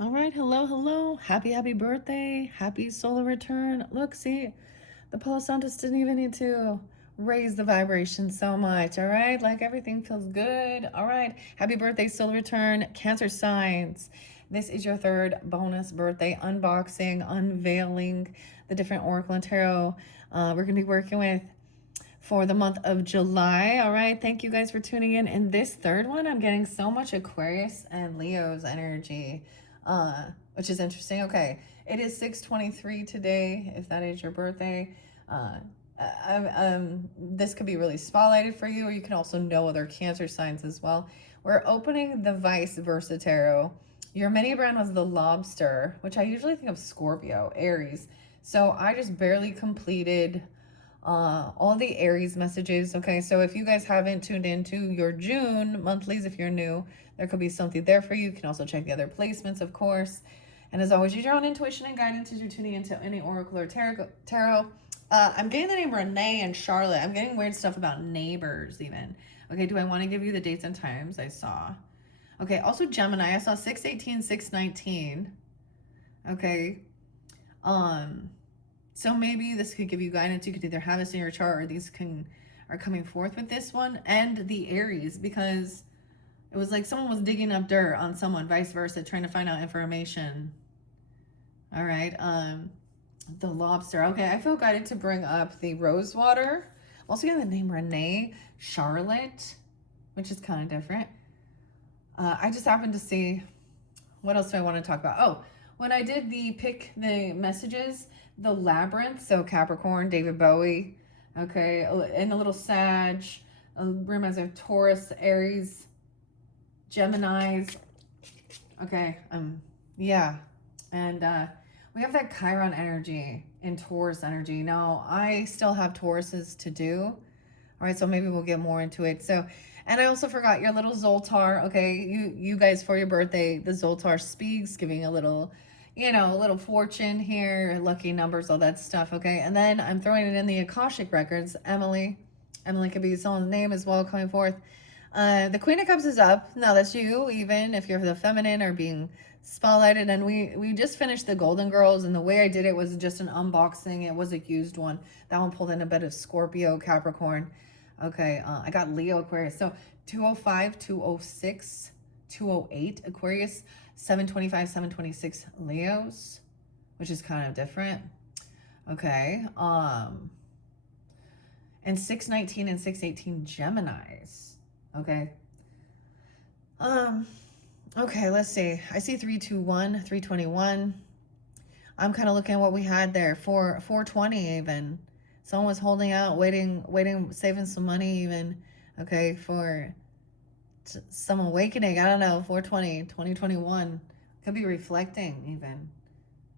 All right, hello, hello. Happy birthday. Happy solar return. Look, see, the Palo Santos didn't even need to raise the vibration so much. All right, like everything feels good. All right, happy birthday, solar return, Cancer signs. This is your third bonus birthday unboxing, unveiling the different Oracle and Tarot we're going to be working with for the month of July. All right, thank you guys for tuning in. In this third one, I'm getting so much Aquarius and Leo's energy, which is interesting. Okay, it is 6:23 today, if that is your birthday. Uh, this could be really spotlighted for you, or you can also know other Cancer signs as well. We're opening the Vice Versa Tarot. Your mini brand was the Lobster, which I usually think of Scorpio, Aries. So I just barely completed all the Aries messages. Okay, so if you guys haven't tuned into your June monthlies, if you're new, there could be something there for you. You can also check the other placements, of course. And as always, use your own intuition and guidance as you're tuning into any oracle or tarot. I'm getting the name Renee and Charlotte. I'm getting weird stuff about neighbors, even. Okay, do I want to give you the dates and times I saw? Okay, also Gemini. I saw 618, 619. Okay. Um, so maybe this could give you guidance. You could either have this in your chart, or these are coming forth with this one and the Aries, because it was like someone was digging up dirt on someone, vice versa, trying to find out information. All right. The Lobster. Okay, I feel guided to bring up the Rosewater. Also got the name Renee, Charlotte, which is kind of different. I just happened to see, what else do I want to talk about? Oh, when I did the pick the messages, the Labyrinth, so Capricorn, David Bowie, okay, and a little Sag, a room as a Taurus, Aries, Geminis, okay, yeah, and we have that Chiron energy in Taurus energy. Now, I still have Tauruses to do, all right, so maybe we'll get more into it. So, and I also forgot your little Zoltar. Okay, you guys for your birthday, the Zoltar speaks, giving a little, a little fortune here, lucky numbers, all that stuff. Okay, and then I'm throwing it in the Akashic records. Emily could be someone's name as well coming forth. The Queen of Cups is up. Now that's you, even if you're the feminine or being spotlighted. And we just finished the Golden Girls, and the way I did it was just an unboxing. It was a used one. That one pulled in a bit of Scorpio, Capricorn. Okay, I got Leo, Aquarius. So 205, 206, 208 Aquarius, 725, 726 Leos, which is kind of different. Okay, and 619 and 618 Geminis. Okay. Um, okay, let's see. I see 321, 321. I'm kind of looking at what we had there. 420 even. Someone was holding out, waiting, saving some money even. Okay, for some awakening. I don't know. 420, 2021. Could be reflecting even.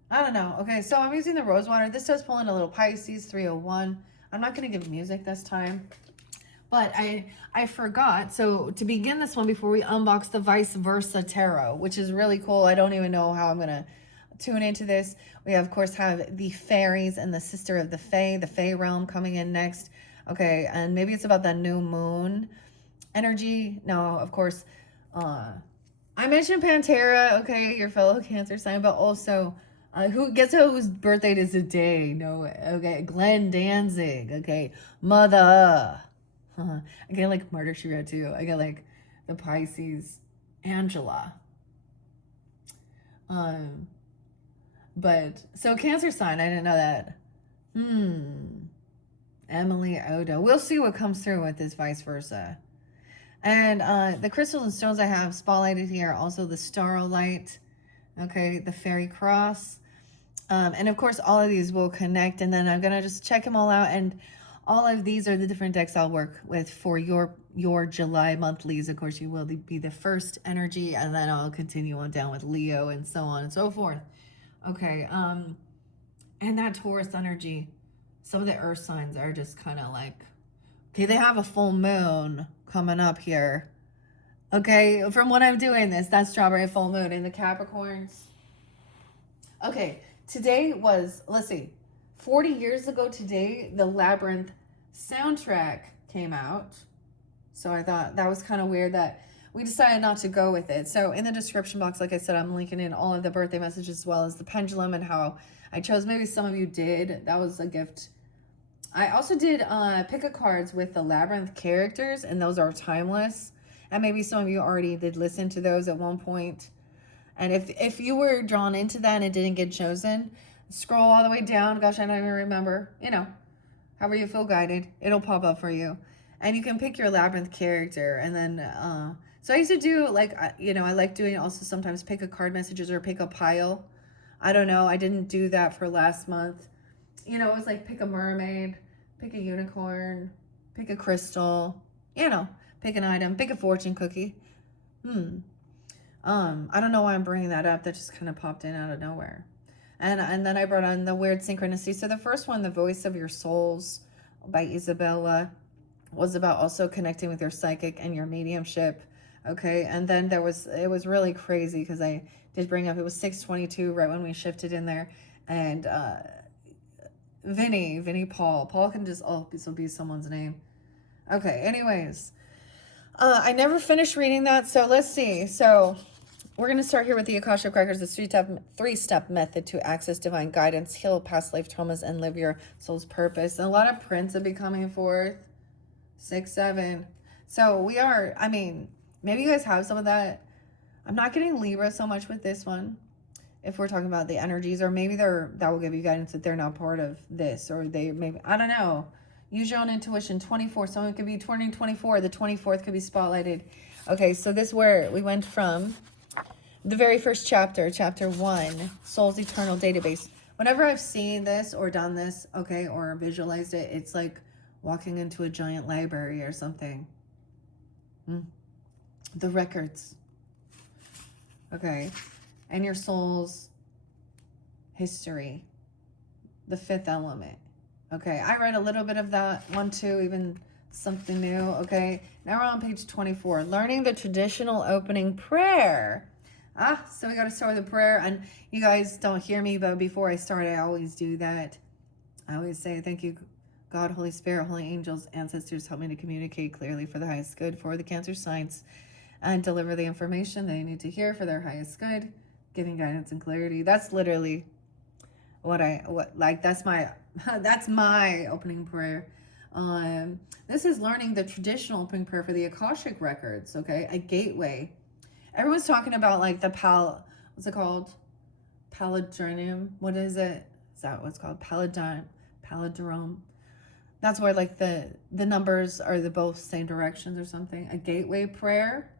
I don't know. Okay, so I'm using the Rosewater. This does pull in a little Pisces, 301. I'm not going to give music this time. But I forgot. So to begin this one, before we unbox the Vice Versa Tarot, which is really cool. I don't even know how I'm going to tune into this. We, of course, have the fairies and the sister of the Fae realm coming in next. Okay, and maybe it's about the new moon energy. No, of course. I mentioned Pantera, okay, your fellow Cancer sign, but also whose birthday is today? No, okay, Glenn Danzig, okay, mother. I get like Murder She Wrote too. I get like the Pisces, Angela. Um, but so Cancer sign, I didn't know that. Emily Odo. We'll see what comes through with this Vice Versa. And the crystals and stones I have spotlighted here, also the Starlight, okay, the Fairy Cross. And of course, all of these will connect, and then I'm going to just check them all out. And all of these are the different decks I'll work with for your July monthlies. Of course, you will be the first energy, and then I'll continue on down with Leo and so on and so forth. Okay, and that Taurus energy, some of the earth signs are just kind of like, okay, they have a full moon coming up here. Okay, from when I'm doing this, that's strawberry full moon in the Capricorns. Okay, today was, let's see, 40 years ago today, the Labyrinth soundtrack came out. So I thought that was kind of weird that we decided not to go with it. So in the description box, like I said, I'm linking in all of the birthday messages as well as the pendulum and how I chose. Maybe some of you did. That was a gift. I also did pick a cards with the labyrinth characters, and those are timeless. And maybe some of you already did listen to those at one point. And if you were drawn into that and it didn't get chosen, scroll all the way down. Gosh, I don't even remember. You know, however you feel guided, it'll pop up for you. And you can pick your labyrinth character. And then, so I used to do like, you know, I like doing also sometimes pick a card messages or pick a pile. I don't know. I didn't do that for last month. You know, it was like pick a mermaid, pick a unicorn, pick a crystal, you know, pick an item, pick a fortune cookie. I don't know why I'm bringing that up. That just kind of popped in out of nowhere. And then I brought on the weird synchronicity. So the first one, The Voice of Your Souls by Isabella, was about also connecting with your psychic and your mediumship. Okay. And then it was really crazy because I did bring up, it was 622 right when we shifted in there. And Vinny Paul can just, oh, this will be someone's name. Okay. Anyways, I never finished reading that. So let's see. So we're going to start here with the Akashic Records, the three-step method to access divine guidance, heal past life traumas, and live your soul's purpose. And a lot of prints will be coming forth. 6, 7. So we are, I mean, maybe you guys have some of that. I'm not getting Libra so much with this one. If we're talking about the energies, or maybe that will give you guidance that they're not part of this, or they maybe, I don't know. Use your own intuition. 24. Someone could be turning 24. The 24th could be spotlighted. Okay, so this is where we went from the very first chapter, chapter 1, Soul's Eternal Database. Whenever I've seen this or done this, okay, or visualized it, it's like walking into a giant library or something. The records. Okay. And your soul's history. The fifth element. Okay. I read a little bit of that one too, even something new. Okay. Now we're on page 24. Learning the traditional opening prayer. So we got to start with a prayer. And you guys don't hear me, but before I start, I always do that. I always say, thank you, God, Holy Spirit, holy angels, ancestors, help me to communicate clearly for the highest good for the Cancer signs and deliver the information they need to hear for their highest good, giving guidance and clarity. That's literally that's my opening prayer. This is learning the traditional opening prayer for the Akashic Records, okay? A gateway. Everyone's talking about like what's it called? Palindrome. What is it? Is that what's called? Palindrome. That's where like the numbers are the both same directions or something. A gateway prayer.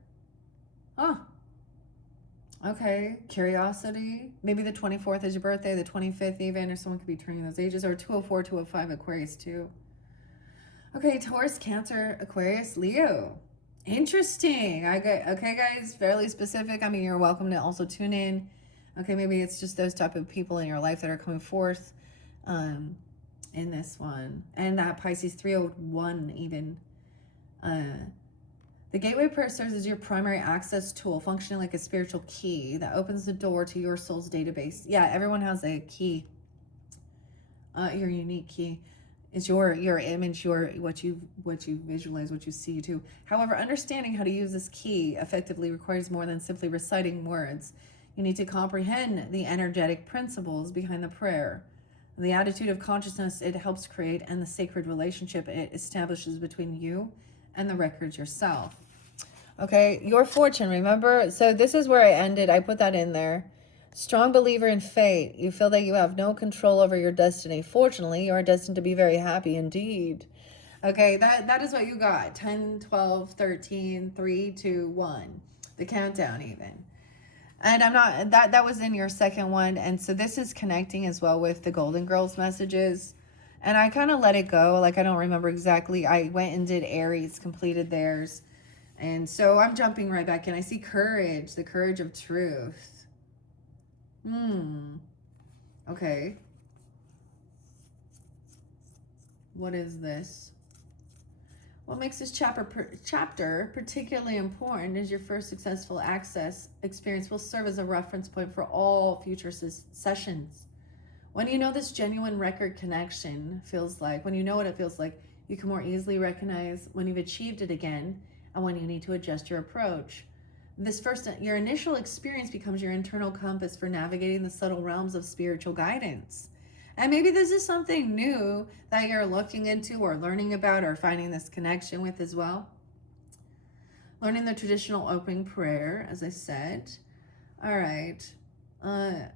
Okay. Curiosity. Maybe the 24th is your birthday, the 25th even, or someone could be turning those ages, or 204, 205, Aquarius too. Okay, Taurus, Cancer, Aquarius, Leo. Interesting. Okay, guys, fairly specific. I mean, you're welcome to also tune in. Okay, maybe it's just those type of people in your life that are coming forth in this one. And that Pisces 301 even. The gateway prayer serves as your primary access tool, functioning like a spiritual key that opens the door to your soul's database. Yeah, everyone has a key. Your unique key. It's your image, what you visualize, what you see too. However, understanding how to use this key effectively requires more than simply reciting words. You need to comprehend the energetic principles behind the prayer, the attitude of consciousness it helps create, and the sacred relationship it establishes between you and the records yourself. Okay, your fortune, remember? So this is where I ended. I put that in there. Strong believer in fate. You feel that you have no control over your destiny. Fortunately, you are destined to be very happy indeed. Okay, that is what you got. 10, 12, 13, 3, 2, 1. The countdown even. And I'm not, that was in your second one. And so this is connecting as well with the Golden Girls messages. And I kind of let it go. Like, I don't remember exactly. I went and did Aries, completed theirs. And so I'm jumping right back in. I see courage, the courage of truth. Okay. What is this? What makes this chapter particularly important is your first successful access experience will serve as a reference point for all future sessions. When you know this genuine record connection feels like, when you know what it feels like, you can more easily recognize when you've achieved it again and when you need to adjust your approach. Your initial experience becomes your internal compass for navigating the subtle realms of spiritual guidance. And maybe this is something new that you're looking into or learning about or finding this connection with as well. Learning the traditional opening prayer, as I said. All right.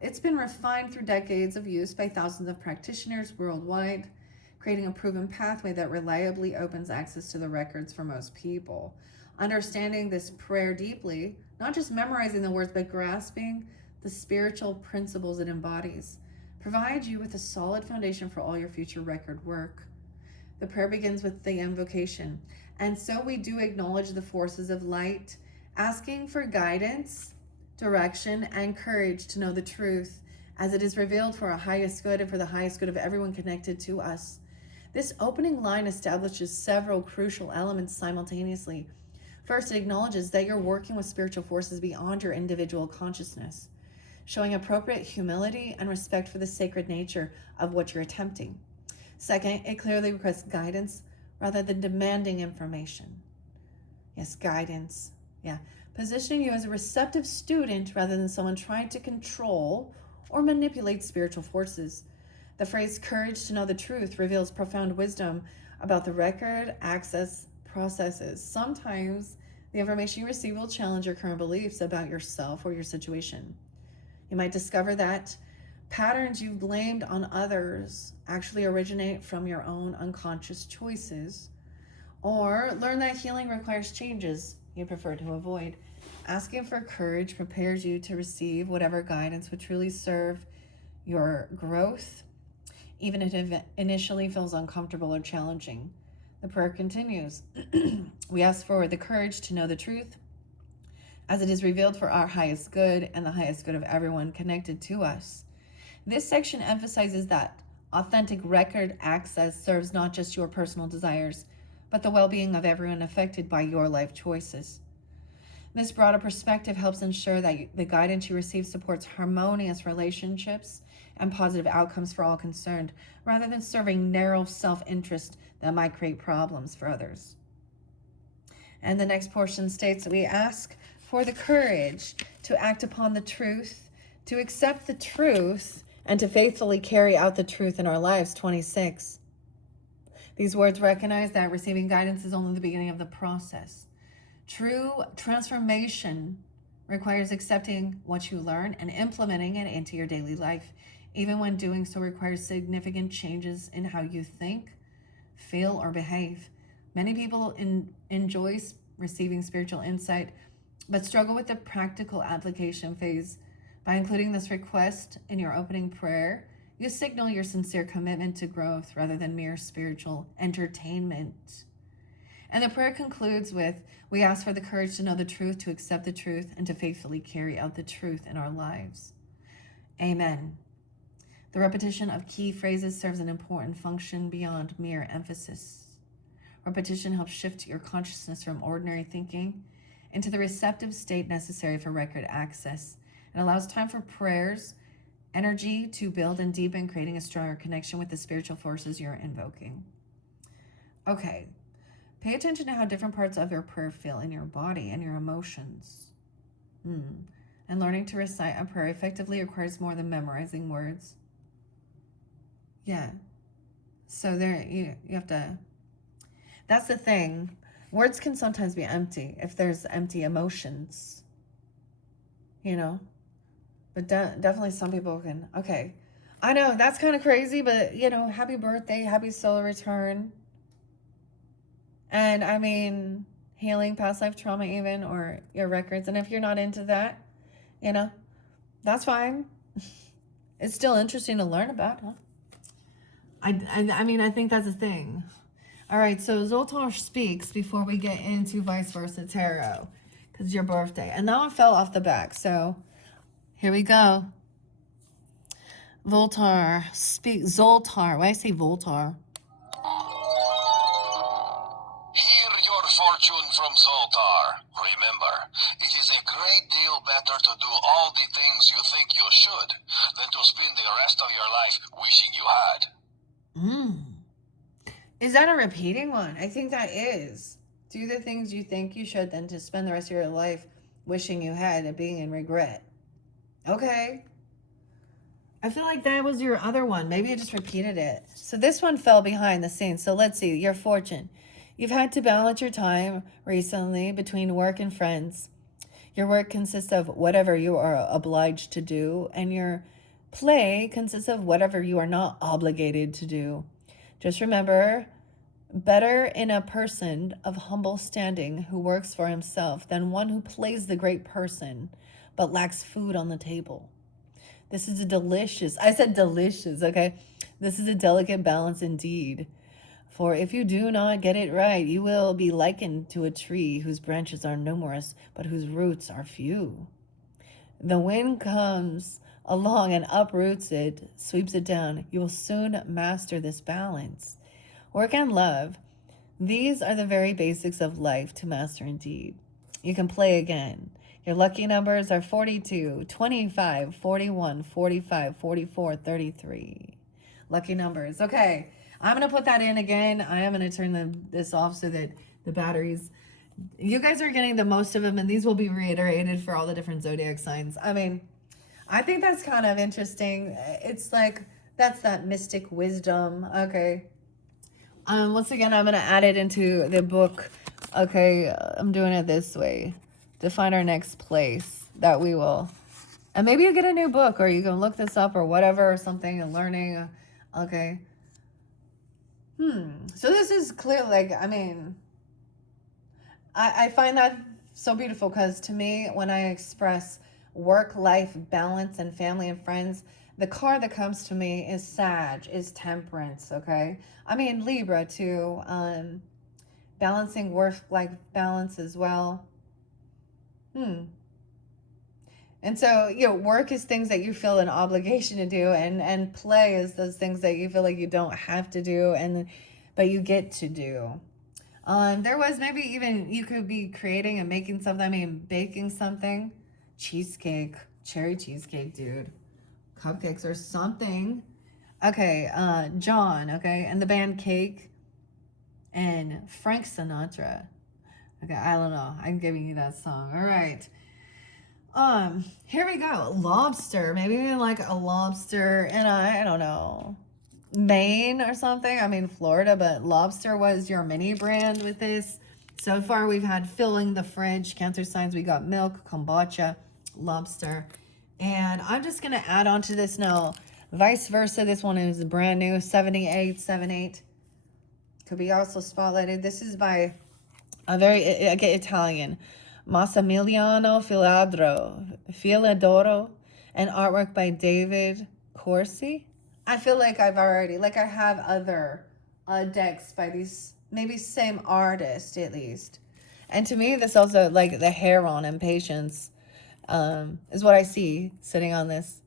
It's been refined through decades of use by thousands of practitioners worldwide, creating a proven pathway that reliably opens access to the records for most people. Understanding this prayer deeply, not just memorizing the words, but grasping the spiritual principles it embodies, provides you with a solid foundation for all your future record work. The prayer begins with the invocation. And so we do acknowledge the forces of light, asking for guidance, direction, and courage to know the truth as it is revealed for our highest good and for the highest good of everyone connected to us. This opening line establishes several crucial elements simultaneously. First, it acknowledges that you're working with spiritual forces beyond your individual consciousness, showing appropriate humility and respect for the sacred nature of what you're attempting. Second, it clearly requests guidance rather than demanding information. Yes, guidance. Yeah. Positioning you as a receptive student rather than someone trying to control or manipulate spiritual forces. The phrase courage to know the truth reveals profound wisdom about the record access processes. Sometimes the information you receive will challenge your current beliefs about yourself or your situation. You might discover that patterns you've blamed on others actually originate from your own unconscious choices, or learn that healing requires changes you prefer to avoid. Asking for courage prepares you to receive whatever guidance would truly serve your growth, even if it initially feels uncomfortable or challenging. The prayer continues. We ask for the courage to know the truth as it is revealed for our highest good and the highest good of everyone connected to us. This section emphasizes that authentic record access serves not just your personal desires, but the well-being of everyone affected by your life choices. This broader perspective helps ensure that the guidance you receive supports harmonious relationships and positive outcomes for all concerned, rather than serving narrow self-interest that might create problems for others. And the next portion states that we ask for the courage to act upon the truth, to accept the truth, and to faithfully carry out the truth in our lives. 26. These words recognize that receiving guidance is only the beginning of the process. True transformation requires accepting what you learn and implementing it into your daily life, even when doing so requires significant changes in how you think, feel, or behave. Many people enjoy receiving spiritual insight, but struggle with the practical application phase. By including this request in your opening prayer, you signal your sincere commitment to growth rather than mere spiritual entertainment. And the prayer concludes with, we ask for the courage to know the truth, to accept the truth, and to faithfully carry out the truth in our lives. Amen. The repetition of key phrases serves an important function beyond mere emphasis. Repetition helps shift your consciousness from ordinary thinking into the receptive state necessary for record access. It allows time for prayers, energy to build and deepen, creating a stronger connection with the spiritual forces you're invoking. Okay, pay attention to how different parts of your prayer feel in your body and your emotions. And learning to recite a prayer effectively requires more than memorizing words. Yeah, so there you have to, that's the thing. Words can sometimes be empty if there's empty emotions, But definitely some people can. Okay. I know that's kind of crazy, but happy birthday, happy solar return. And I mean, healing past life trauma even, or your records. And if you're not into that, that's fine. It's still interesting to learn about, huh? I mean, I think that's a thing. All right, so Zoltar speaks before we get into vice versa tarot, because it's your birthday. And that one fell off the back, so here we go. Zoltar. Why I say Zoltar? Hear your fortune from Zoltar. Remember, it is a great deal better to do all the things you think you should than to spend the rest of your life wishing you had. Is that a repeating one? I think that is. Do the things you think you should than to spend the rest of your life wishing you had and being in regret. Okay. I feel like that was your other one. Maybe I just repeated it. So this one fell behind the scenes. So let's see. Your fortune. You've had to balance your time recently between work and friends. Your work consists of whatever you are obliged to do, and your play consists of whatever you are not obligated to do. Just remember, better in a person of humble standing who works for himself than one who plays the great person but lacks food on the table. This is a delicious, I said delicious, okay? This is a delicate balance indeed. For if you do not get it right, you will be likened to a tree whose branches are numerous, but whose roots are few. The wind comes along and uproots it, sweeps it down. You will soon master this balance. Work and love. These are the very basics of life to master indeed. You can play again. Your lucky numbers are 42, 25, 41, 45, 44, 33. Lucky numbers. Okay, I'm going to put that in again. I am going to turn this off so that the batteries... You guys are getting the most of them, and these will be reiterated for all the different zodiac signs. I mean, I think that's kind of interesting. It's like, that's that mystic wisdom. Okay. Once again, I'm going to add it into the book. Okay, I'm doing it this way to find our next place that we will. And maybe you get a new book, or you can look this up or whatever, or something, and learning. Okay. So this is clear, like, I mean, I find that so beautiful because to me, when I express work-life balance and family and friends, the card that comes to me is Sag, is Temperance, okay? I mean, Libra too, balancing work-life balance as well. And so, you know, work is things that you feel an obligation to do, and play is those things that you feel like you don't have to do, but you get to do. There was maybe even you could be creating and making something. I mean, baking something, cheesecake, cherry cheesecake, dude, cupcakes or something. Okay, John. Okay, and the band Cake, and Frank Sinatra. Okay, I don't know. I'm giving you that song. All right. Here we go. Lobster. Maybe even like a lobster in I don't know, Maine or something. I mean, Florida, but lobster was your mini brand with this. So far, we've had filling the fridge, Cancer signs. We got milk, kombucha, lobster. And I'm just going to add on to this now. Vice versa. This one is brand new, 7878. Could be also spotlighted. This is by a very, again, Italian. Massimiliano Filadoro, and artwork by David Corsi. I feel like I have other decks by these, maybe same artist at least. And to me, this also, like the Heron and Patience, is what I see sitting on this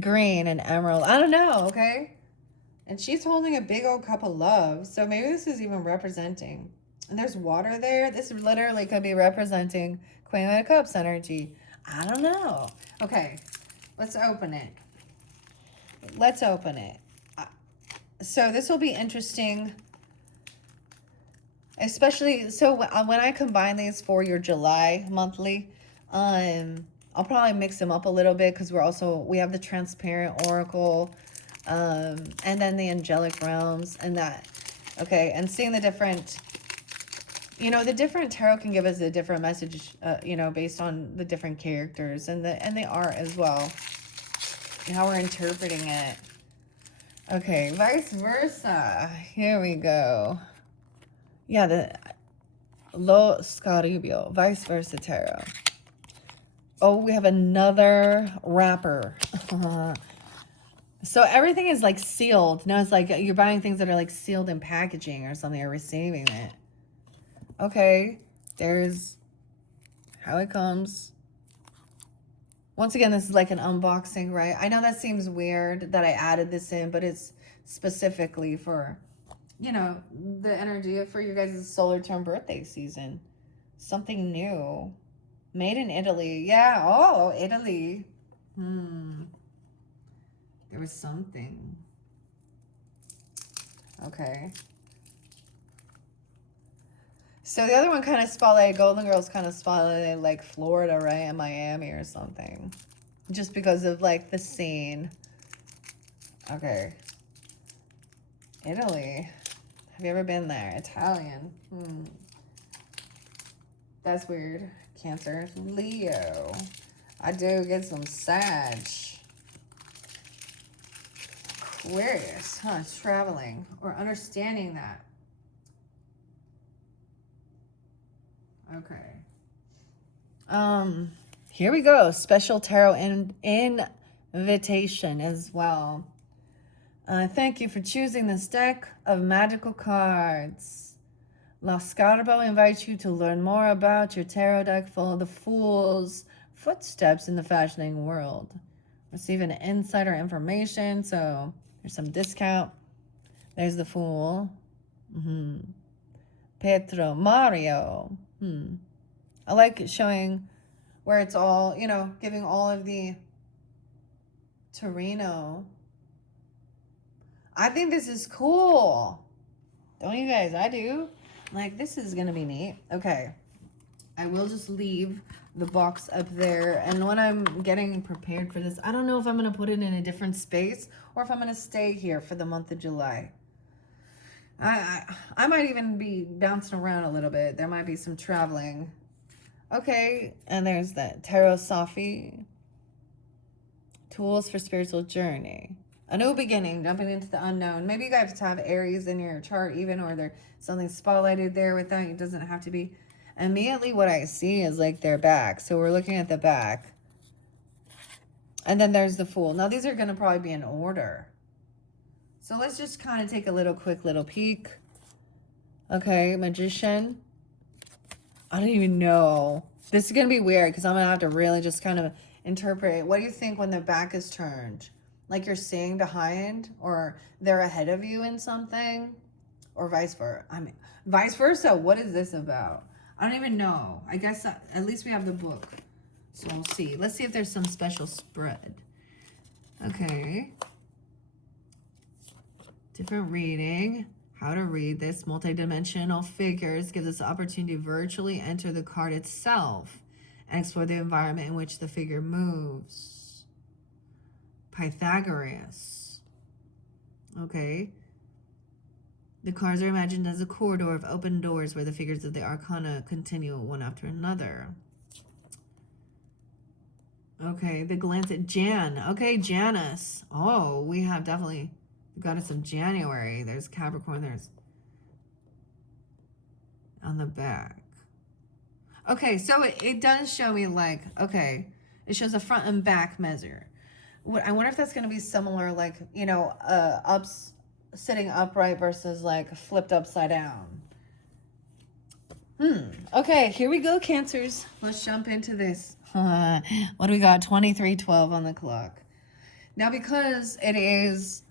green and emerald. I don't know, okay? And she's holding a big old cup of love. So maybe this is even representing. And there's water there. This literally could be representing Queen of Cups energy. I don't know. Okay, let's open it. Let's open it. So this will be interesting. Especially, so when I combine these for your July monthly, I'll probably mix them up a little bit because we have the transparent oracle, and then the angelic realms and that. Okay, and seeing the different, the different tarot can give us a different message, based on the different characters and the art as well, and how we're interpreting it. Okay, vice versa. Here we go. Yeah, the Lo Scaribio, vice versa tarot. Oh, we have another wrapper. So everything is like sealed. No, it's like you're buying things that are like sealed in packaging or something, or receiving it. Okay, there's how it comes. Once again, this is like an unboxing, right? I know that seems weird that I added this in, but it's specifically for, the energy for you guys' solar term birthday season. Something new. Made in Italy. Yeah, oh, Italy. There was something. Okay. So the other one kind of spotlighted, Golden Girls kind of spotlighted like Florida, right? And Miami or something. Just because of like the scene. Okay. Italy. Have you ever been there? Italian. That's weird. Cancer. Leo. I do get some Sag. Aquarius. Huh, traveling or understanding that. Okay. Here we go. Special tarot invitation as well. Thank you for choosing this deck of magical cards. La Scarbo invites you to learn more about your tarot deck full of the Fool's footsteps in the fashioning world. Receive an insider information, so there's some discount. There's the Fool. Petro, Mario. I like showing where it's all, you know, giving all of the Torino. I think this is cool. Don't you guys? I do. Like, this is going to be neat. Okay. I will just leave the box up there. And when I'm getting prepared for this, I don't know if I'm going to put it in a different space or if I'm going to stay here for the month of July. I might even be bouncing around a little bit. There might be some traveling. Okay. And there's that Tarot Safi. Tools for spiritual journey. A new beginning, jumping into the unknown. Maybe you guys have Aries in your chart even, or there's something spotlighted there with that. It doesn't have to be. Immediately what I see is like their back. So we're looking at the back. And then there's the Fool. Now these are going to probably be in order. So let's just kind of take a quick little peek. Okay, Magician. I don't even know. This is going to be weird because I'm going to have to really just kind of interpret. What do you think when the back is turned? Like you're seeing behind, or they're ahead of you in something, or vice versa. I mean, vice versa. What is this about? I don't even know. I guess at least we have the book. So we'll see. Let's see if there's some special spread. Okay. Different reading. How to read this. Multidimensional figures gives us the opportunity to virtually enter the card itself and explore the environment in which the figure moves. Pythagoras. Okay. The cards are imagined as a corridor of open doors where the figures of the arcana continue one after another. Okay, the glance at Jan. Okay, Janus. Oh, we have definitely the goddess of January. There's Capricorn. There's on the back. Okay, so it does show me like, okay, it shows a front and back measure. I wonder if that's going to be similar, like, you know, sitting upright versus like flipped upside down. Okay, here we go, Cancers. Let's jump into this. What do we got? 23:12 on the clock. Now, because it is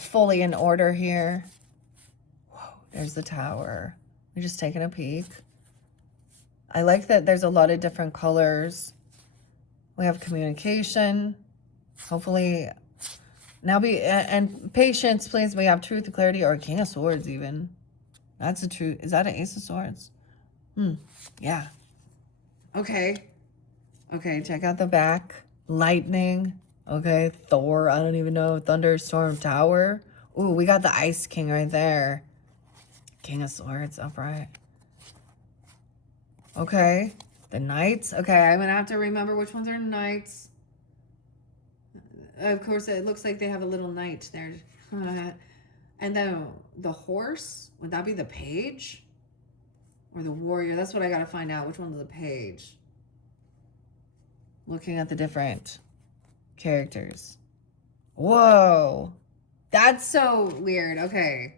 fully in order here. Whoa, there's the tower. We're just taking a peek. I like that there's a lot of different colors. We have communication. Hopefully, now and patience, please. We have truth, clarity, or King of Swords even. That's the truth. Is that an Ace of Swords? Yeah. Okay. Okay, check out the back. Lightning. Okay, Thor. I don't even know. Thunderstorm Tower. Ooh, we got the Ice King right there. King of Swords upright. Okay. The Knights. Okay, I'm going to have to remember which ones are Knights. Of course, it looks like they have a little knight there. And then the horse, would that be the page? Or the warrior? That's what I got to find out. Which one's the page? Looking at the different characters. Whoa. That's so weird. Okay.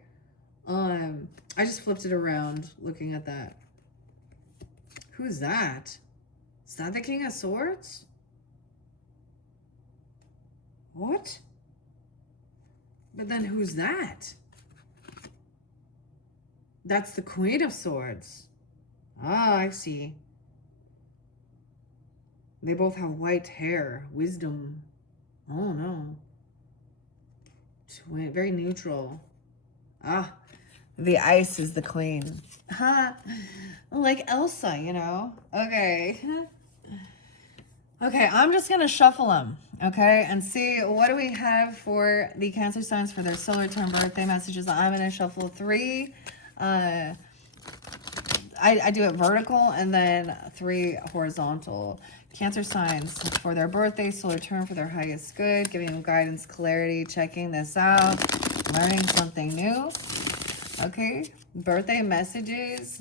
I just flipped it around looking at that. Who's that? Is that the King of Swords? What? But then who's that? That's the Queen of Swords. Ah, I see. They both have white hair. Wisdom. Oh, no. Very neutral. Ah, The ice is the queen. Huh? Like Elsa, you know? Okay. Okay, I'm just going to shuffle them, okay? And see what do we have for the Cancer signs for their solar term birthday messages. I'm going to shuffle 3. I do it vertical and then 3 horizontal. Cancer signs for their birthday, solar term for their highest good, giving them guidance, clarity, checking this out, learning something new. Okay, birthday messages.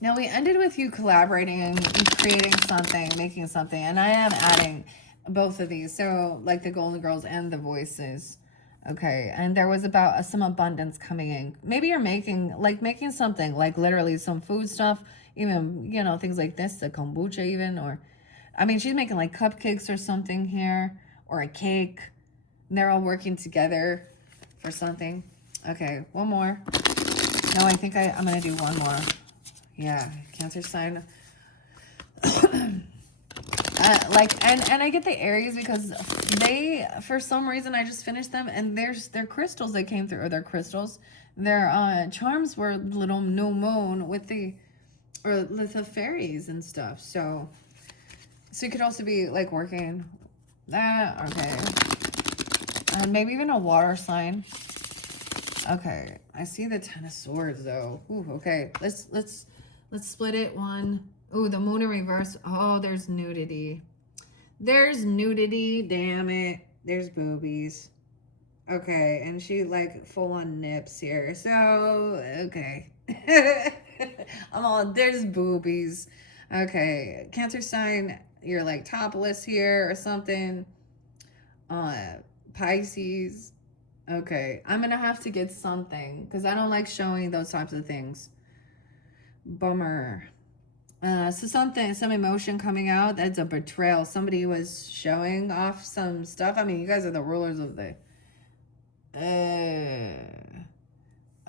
Now we ended with you collaborating and creating something, making something, and I am adding both of these. So like the Golden Girls and the voices. Okay, and there was about some abundance coming in. Maybe you're making something, like literally some food stuff, even, you know, things like this, the kombucha even, or, I mean, she's making like cupcakes or something here, or a cake. And they're all working together for something. Okay, one more. No, I think I'm going to do one more. Yeah, Cancer sign. And I get the Aries because they, for some reason, I just finished them, and their crystals that came through, or their crystals, their charms were little new moon with the fairies and stuff. So it could also be like working that. Okay, and maybe even a water sign. Okay, I see the 10 of Swords though. Ooh, okay, let's split it. One. Ooh, the moon in reverse. Oh, there's nudity. There's nudity, damn it. There's boobies. Okay, and she like full on nips here. So, okay. I'm all, there's boobies. Okay, Cancer sign, you're like topless here or something. Pisces. Okay, I'm gonna have to get something because I don't like showing those types of things. Bummer. So some emotion coming out. That's a betrayal. Somebody was showing off some stuff. I mean, you guys are the rulers of the...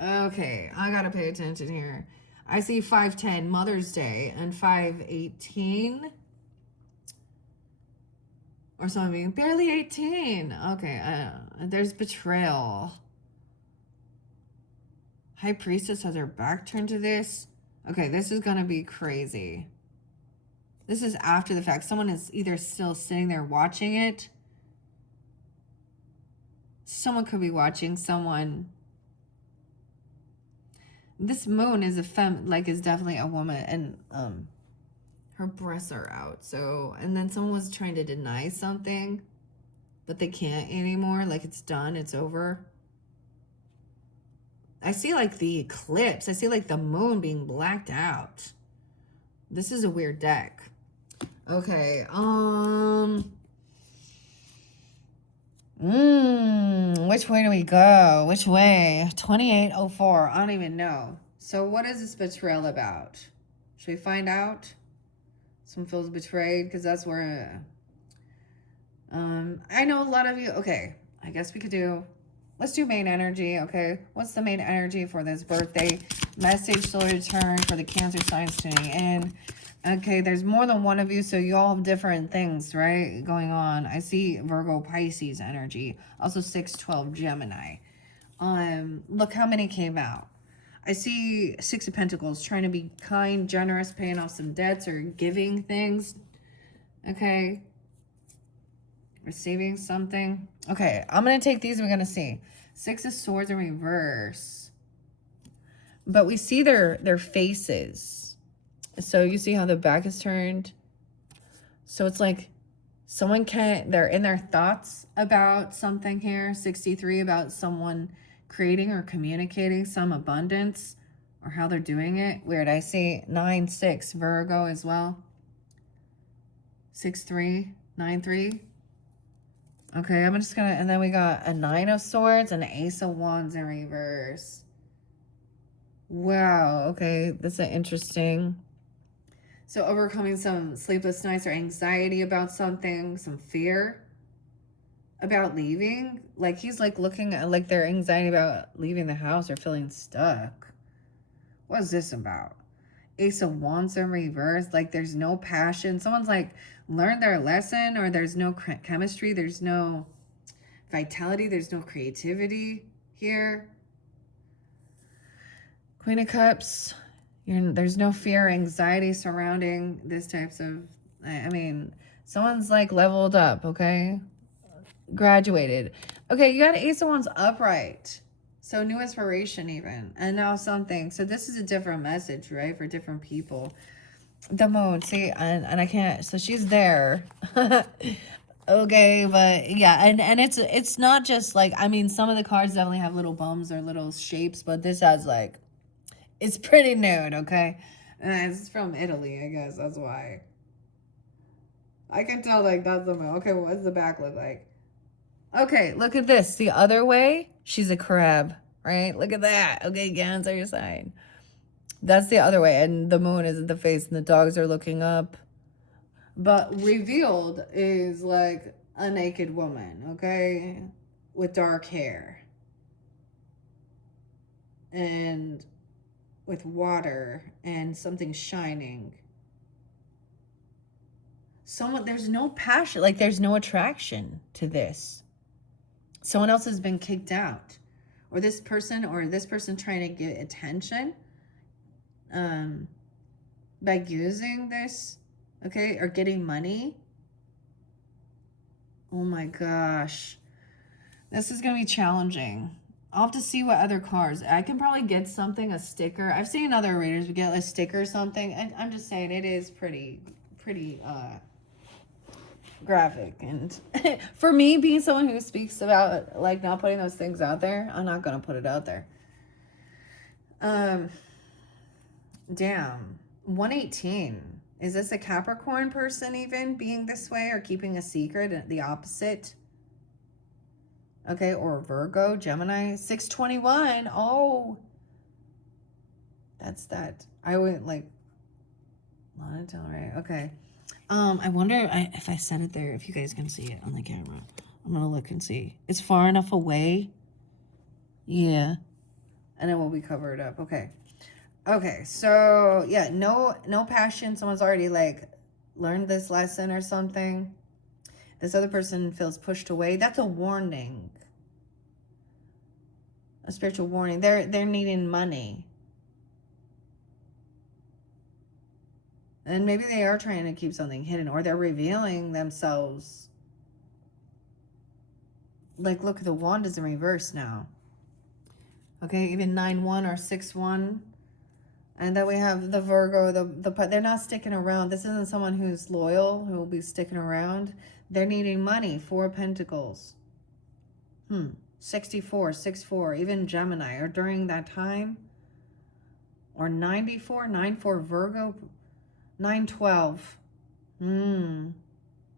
okay, I gotta pay attention here. I see 510, Mother's Day, and 518. Or something. Barely 18. Okay, there's betrayal. High Priestess has her back turned to this. Okay, this is gonna be crazy. This is after the fact. Someone is either still sitting there watching it. Someone could be watching someone. This moon is is definitely a woman, and her breasts are out. So, and then someone was trying to deny something, but they can't anymore. Like, it's done, it's over. I see like the eclipse. I see like the moon being blacked out. This is a weird deck. Okay, which way do we go? Which way? 2804. I don't even know. So what is this betrayal about? Should we find out? Someone feels betrayed because that's where I know a lot of you. Okay, I guess we could do, let's do main energy. Okay, what's the main energy for this birthday message? Solar return for the Cancer signs tuning in. Okay, there's more than one of you, so you all have different things, right, going on. I see Virgo, Pisces energy. Also 612 Gemini. Look how many came out. I see 6 of Pentacles, trying to be kind, generous, paying off some debts or giving things. Okay. Receiving something. Okay, I'm going to take these. We're going to see. 6 of Swords in reverse. But we see their faces. So you see how the back is turned. So it's like someone they're in their thoughts about something here. 63 about someone creating or communicating some abundance or how they're doing it. Weird. I see 9-6 Virgo as well. 6-3, 9-3. Okay, I'm just gonna, and then we got a 9 of Swords and an Ace of Wands in reverse. Wow, okay, that's an interesting. So overcoming some sleepless nights or anxiety about something, some fear about leaving. Like he's like looking at like their anxiety about leaving the house or feeling stuck. What is this about? Ace of Wands in reverse. Like there's no passion. Someone's like learned their lesson, or there's no chemistry. There's no vitality. There's no creativity here. Queen of Cups. There's no fear, anxiety surrounding this types of. I mean, someone's like leveled up. Okay, graduated. Okay, you got Ace of Wands upright. So new inspiration even. And now something. So this is a different message, right? For different people. The moon, see, and I can't, so she's there. Okay, but yeah, and it's not just like, I mean, some of the cards definitely have little bums or little shapes, but this has like, it's pretty nude, okay? And it's from Italy, I guess, that's why. I can tell, like, that's the moon. Okay, what's the back look like? Okay, look at this. The other way, she's a crab, right? Look at that. Okay, Cancer sign. That's the other way, and the moon is in the face, and the dogs are looking up. But revealed is like a naked woman, okay? With dark hair. And with water and something shining. There's no passion, like there's no attraction to this. Someone else has been kicked out. Or this person trying to get attention by using this, okay, or getting money. Oh my gosh. This is going to be challenging. I'll have to see what other cards. I can probably get something, a sticker. I've seen other readers get a sticker or something. And I'm just saying it is pretty graphic. And for me, being someone who speaks about like not putting those things out there, I'm not going to put it out there. Damn. 118. Is this a Capricorn person even being this way or keeping a secret? The opposite? Okay, or Virgo, Gemini. 621. Oh. That's that. I would like monotone, right? Okay. I wonder if I set it there, if you guys can see it on the camera. I'm gonna look and see. It's far enough away. Yeah. And then we'll be covered up. Okay. Okay, so yeah, no passion. Someone's already like learned this lesson or something. This other person feels pushed away. That's a warning. A spiritual warning. They're needing money. And maybe they are trying to keep something hidden, or they're revealing themselves. Like, look, the wand is in reverse now. Okay, even 9-1 or 6-1. And then we have the Virgo, they're not sticking around. This isn't someone who's loyal, who will be sticking around. They're needing money. 4 of Pentacles. 64, 6-4, even Gemini, or during that time. Or 94, 9-4 Virgo. 9-12.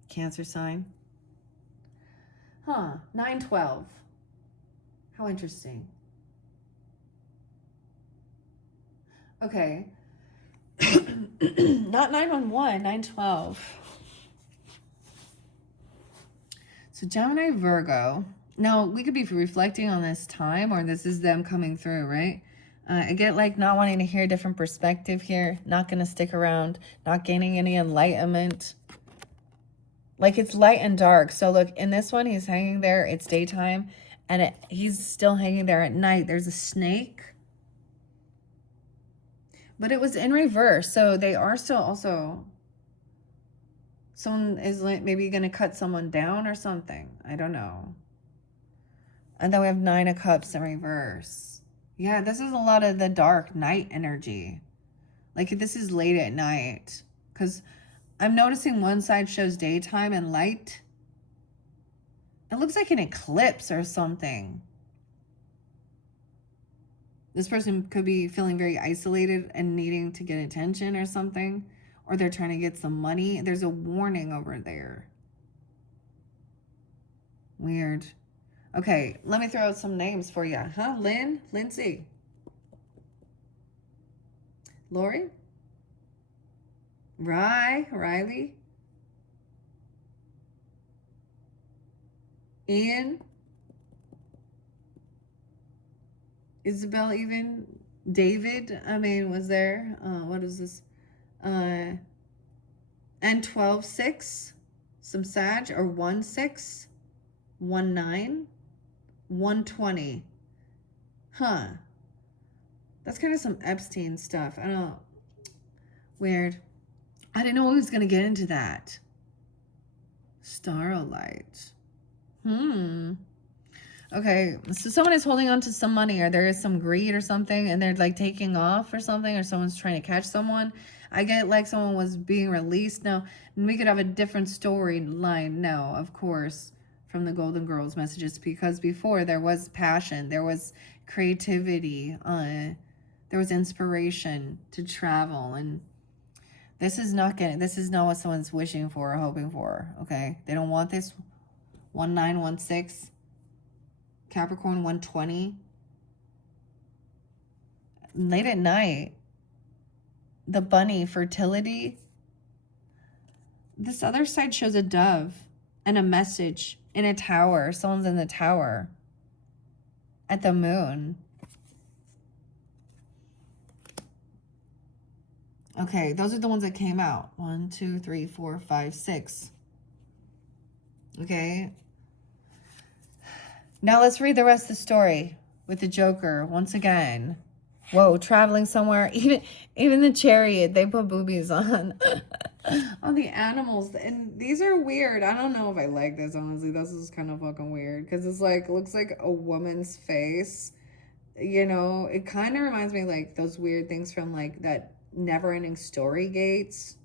Cancer sign. 9-12. How interesting. Okay. Not 911, 9-12. So Gemini, Virgo. Now, we could be reflecting on this time, or this is them coming through, right? I get like not wanting to hear a different perspective here. Not going to stick around. Not gaining any enlightenment. Like it's light and dark. So look, in this one, he's hanging there. It's daytime. And he's still hanging there at night. There's a snake. But it was in reverse. So they are still also... Someone is like maybe going to cut someone down or something. I don't know. And then we have 9 of Cups in reverse. Yeah, this is a lot of the dark night energy. Like this is late at night. Because I'm noticing one side shows daytime and light. It looks like an eclipse or something. This person could be feeling very isolated and needing to get attention or something. Or they're trying to get some money. There's a warning over there. Weird. Okay, let me throw out some names for you. Lynn? Lindsay? Lori? Riley? Ian? Isabel even? David? I mean, was there? What is this? And 12-6? Some Sag? Or 1-6? 1-9? 120. That's kind of some Epstein stuff. I don't know. Weird. I didn't know we was going to get into that. Starlight. Okay, so someone is holding on to some money, or there is some greed or something, and they're like taking off or something, or someone's trying to catch someone. I get like someone was being released. Now, we could have a different storyline now, of course, from the Golden Girls messages, because before there was passion, there was creativity, there was inspiration to travel, and this is not what someone's wishing for or hoping for. Okay, they don't want this. 1916. Capricorn 120. Late at night. The bunny, fertility. This other side shows a dove and a message in a tower. Someone's in the tower at the moon. Okay, those are the ones that came out. 1, 2, 3, 4, 5, 6. Okay. Now let's read the rest of the story with the Joker once again. Whoa, traveling somewhere. Even the chariot, they put boobies on. On the animals. And these are weird. I don't know if I like this, honestly. This is kind of fucking weird. Because it's like, looks like a woman's face. You know, it kind of reminds me of like those weird things from like that never-ending story gates.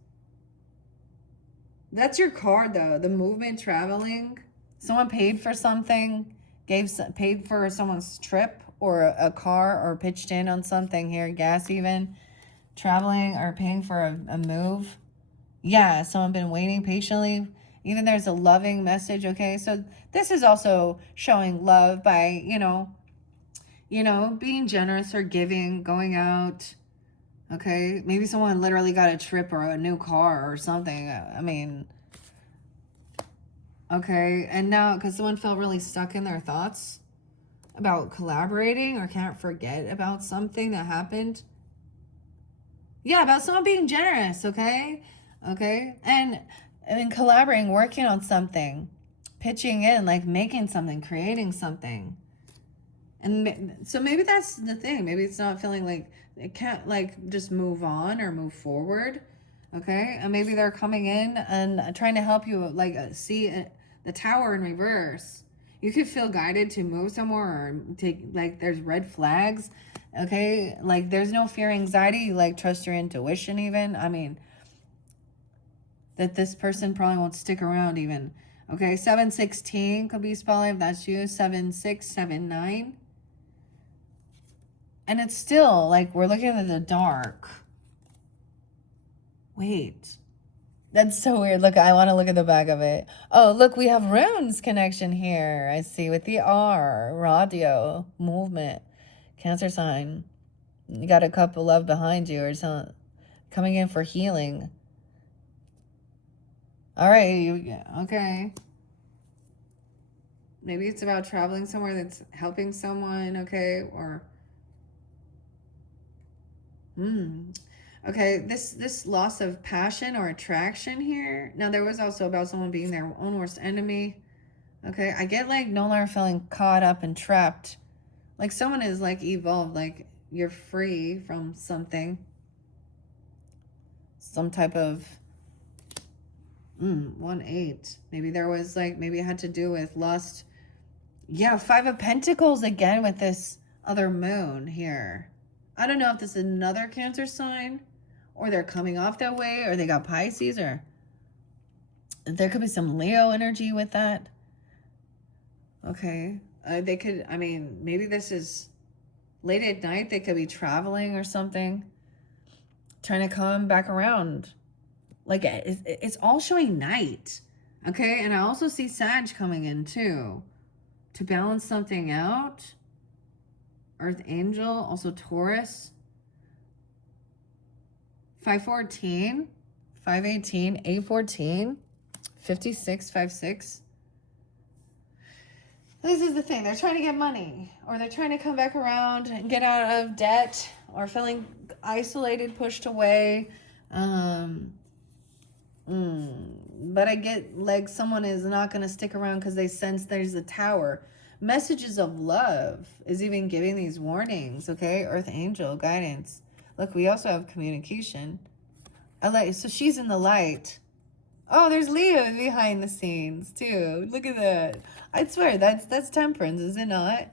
That's your card though. The movement, traveling. Someone paid for something. Paid for someone's trip or a car, or pitched in on something here, gas even, traveling or paying for a move. Yeah, someone been waiting patiently. Even there's a loving message, okay? So this is also showing love by, being generous or giving, going out, okay? Maybe someone literally got a trip or a new car or something. I mean, okay, and now, because someone felt really stuck in their thoughts about collaborating or can't forget about something that happened. Yeah, about someone being generous, okay? Okay, and collaborating, working on something, pitching in, like making something, creating something. And so maybe that's the thing. Maybe it's not feeling like it can't like just move on or move forward. Okay, and maybe they're coming in and trying to help you like see the tower in reverse. You could feel guided to move somewhere or take, like, there's red flags. Okay, like there's no fear, anxiety, like trust your intuition even. I mean, that this person probably won't stick around even. Okay, 716 could be spelling if that's you. 7679. And it's still like we're looking at the dark. Wait. That's so weird. Look, I want to look at the back of it. Oh, look, we have runes connection here. I see with the R, radio, movement, Cancer sign. You got a cup of love behind you or something. Coming in for healing. All right, okay. Maybe it's about traveling somewhere that's helping someone, okay? Or, okay, this loss of passion or attraction here. Now, there was also about someone being their own worst enemy. Okay, I get like no longer feeling caught up and trapped. Like someone is like evolved, like you're free from something. Some type of 1-8. Maybe there was like, maybe it had to do with lust. Yeah, 5 of Pentacles again with this other moon here. I don't know if this is another Cancer sign, or they're coming off that way, or they got Pisces, or there could be some Leo energy with that. Okay. They could, I mean, maybe this is late at night. They could be traveling or something, trying to come back around. Like, it's all showing night. Okay. And I also see Sag coming in too to balance something out. Earth Angel, also Taurus. 514, 518, 814, 56, 56. This is the thing. They're trying to get money, or they're trying to come back around and get out of debt, or feeling isolated, pushed away. But I get like someone is not going to stick around because they sense there's a tower. messages of love is even giving these warnings, okay? Earth angel guidance. Look, we also have communication. So she's in the light. Oh, there's Leo behind the scenes too. Look at that. I swear that's temperance, is it not?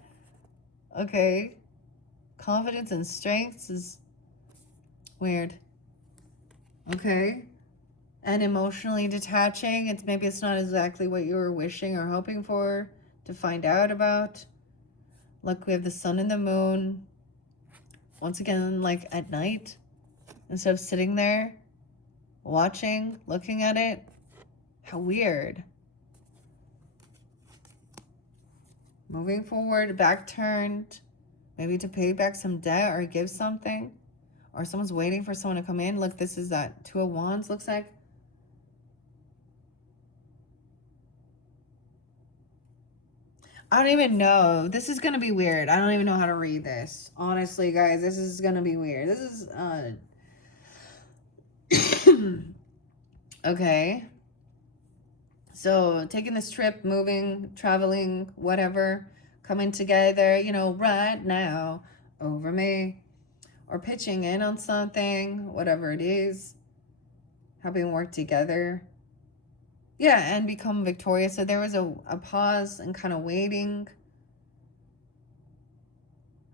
Okay. Confidence and strength is weird. Okay. And emotionally detaching. Maybe it's not exactly what you were wishing or hoping for to find out about. Look, we have the sun and the moon. Once again, like at night, instead of sitting there, watching, looking at it. How weird. Moving forward, back turned, maybe to pay back some debt or give something. Or someone's waiting for someone to come in. Look, this is that Two of Wands, looks like. I don't even know. This is going to be weird. I don't even know how to read this. Honestly, guys, this is going to be weird. This is, okay. So taking this trip, moving, traveling, whatever, coming together, you know, right now over me, or pitching in on something, whatever it is, helping work together. Yeah, and become victorious. So there was a pause and kind of waiting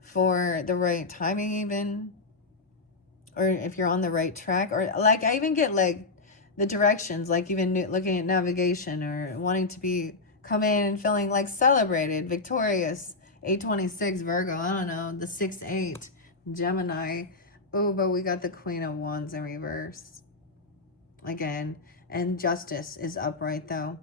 for the right timing even, or if you're on the right track, or like I even get like the directions, like even looking at navigation or wanting to be come in and feeling like celebrated, victorious. 826 Virgo, I don't know, the 6-8 Gemini. Oh, but we got the Queen of Wands in reverse again, and Justice is upright though.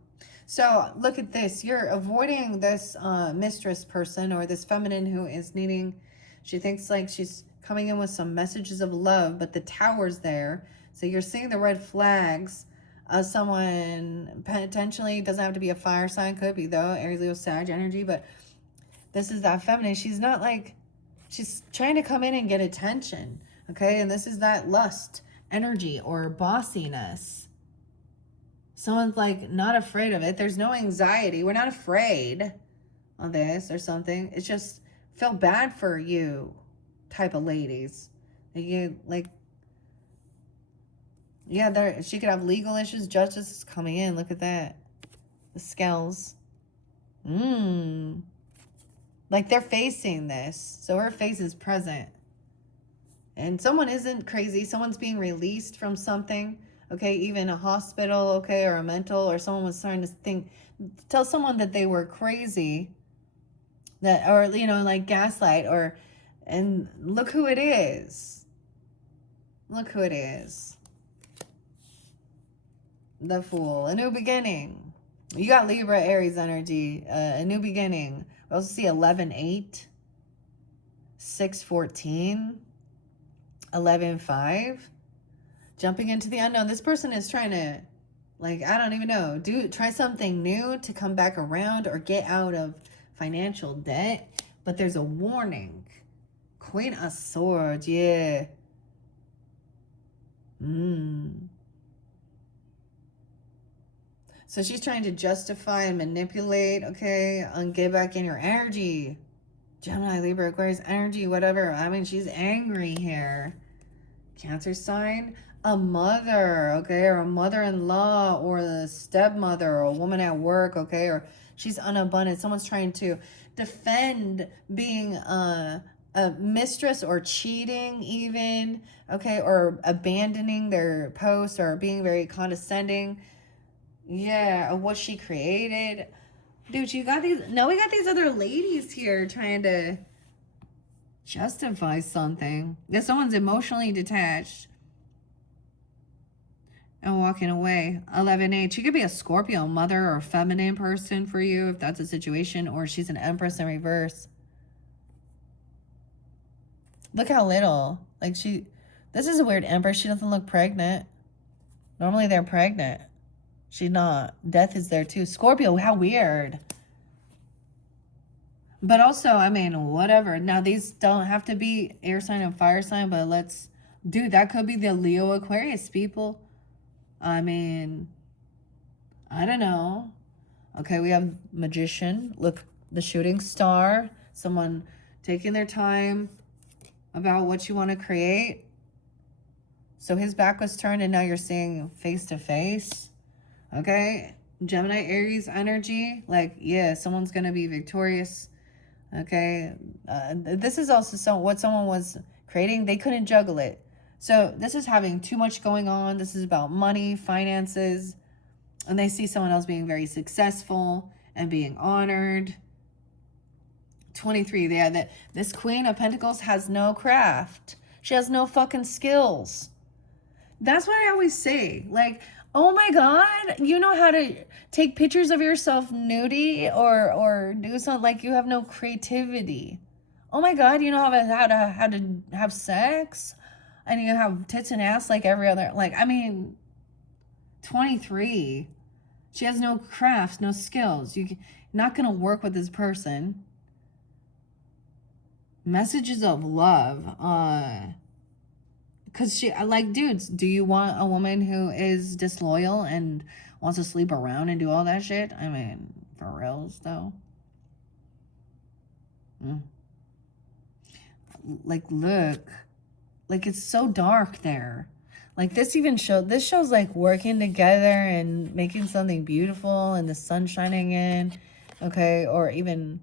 So look at this. You're avoiding this mistress person or this feminine who is needing, she thinks like she's coming in with some messages of love, but the tower's there. So you're seeing the red flags of someone potentially, doesn't have to be a fire sign, could be though, Aries, Leo, Sag energy, but this is that feminine. She's not like, she's trying to come in and get attention, okay? And this is that lust energy or bossiness. Someone's like not afraid of it. There's no anxiety. We're not afraid of this or something. It's just feel bad for you type of ladies. You like, yeah, there she could have legal issues. Justice is coming in. Look at that. The scales. Like they're facing this. So her face is present. And someone isn't crazy. Someone's being released from something. Okay, even a hospital, okay, or a mental, or someone was trying to tell someone that they were crazy, that, or, you know, like gaslight, or, and look who it is. Look who it is. The Fool, a new beginning. You got Libra, Aries energy, a new beginning. We also see 11-8, 6-14, 11-5. Jumping into the unknown. This person is trying to, like, I don't even know, try something new to come back around or get out of financial debt. But there's a warning. Queen of Swords, yeah. So she's trying to justify and manipulate, okay, and get back in your energy. Gemini, Libra, Aquarius, energy, whatever. I mean, she's angry here. Cancer sign. A mother, okay, or a mother-in-law, or a stepmother, or a woman at work, okay, or she's unabundant. Someone's trying to defend being a mistress or cheating even, okay, or abandoning their post or being very condescending. Yeah, of what she created. Dude, you got these, no, we got these other ladies here trying to justify something. That someone's emotionally detached and walking away. 11-8. She could be a Scorpio mother or a feminine person for you if that's a situation, or she's an Empress in reverse. Look how little. Like this is a weird Empress. She doesn't look pregnant. Normally they're pregnant. She's not. Death is there too. Scorpio, how weird. But also, I mean, whatever. Now, these don't have to be air sign and fire sign, but dude, that could be the Leo Aquarius people. I mean, I don't know. Okay, we have Magician. Look, the shooting star, someone taking their time about what you want to create. So his back was turned and now you're seeing face to face. Okay? Gemini, Aries energy. Like, yeah, someone's going to be victorious. Okay? This is also what someone was creating. They couldn't juggle it. So this is having too much going on. This is about money, finances. And they see someone else being very successful and being honored. 23, yeah, that this Queen of Pentacles has no craft. She has no fucking skills. That's what I always say. Like, oh my God, you know how to take pictures of yourself nudie or do something, like you have no creativity. Oh my God, you know how to have sex and you have tits and ass like every other, like, I mean, 23. She has no crafts, no skills. You're not going to work with this person. Messages of love. Because she, like, dudes, do you want a woman who is disloyal and wants to sleep around and do all that shit? I mean, for reals, though. Like, look. Like, it's so dark there. Like, this shows, like, working together and making something beautiful and the sun shining in. Okay, or even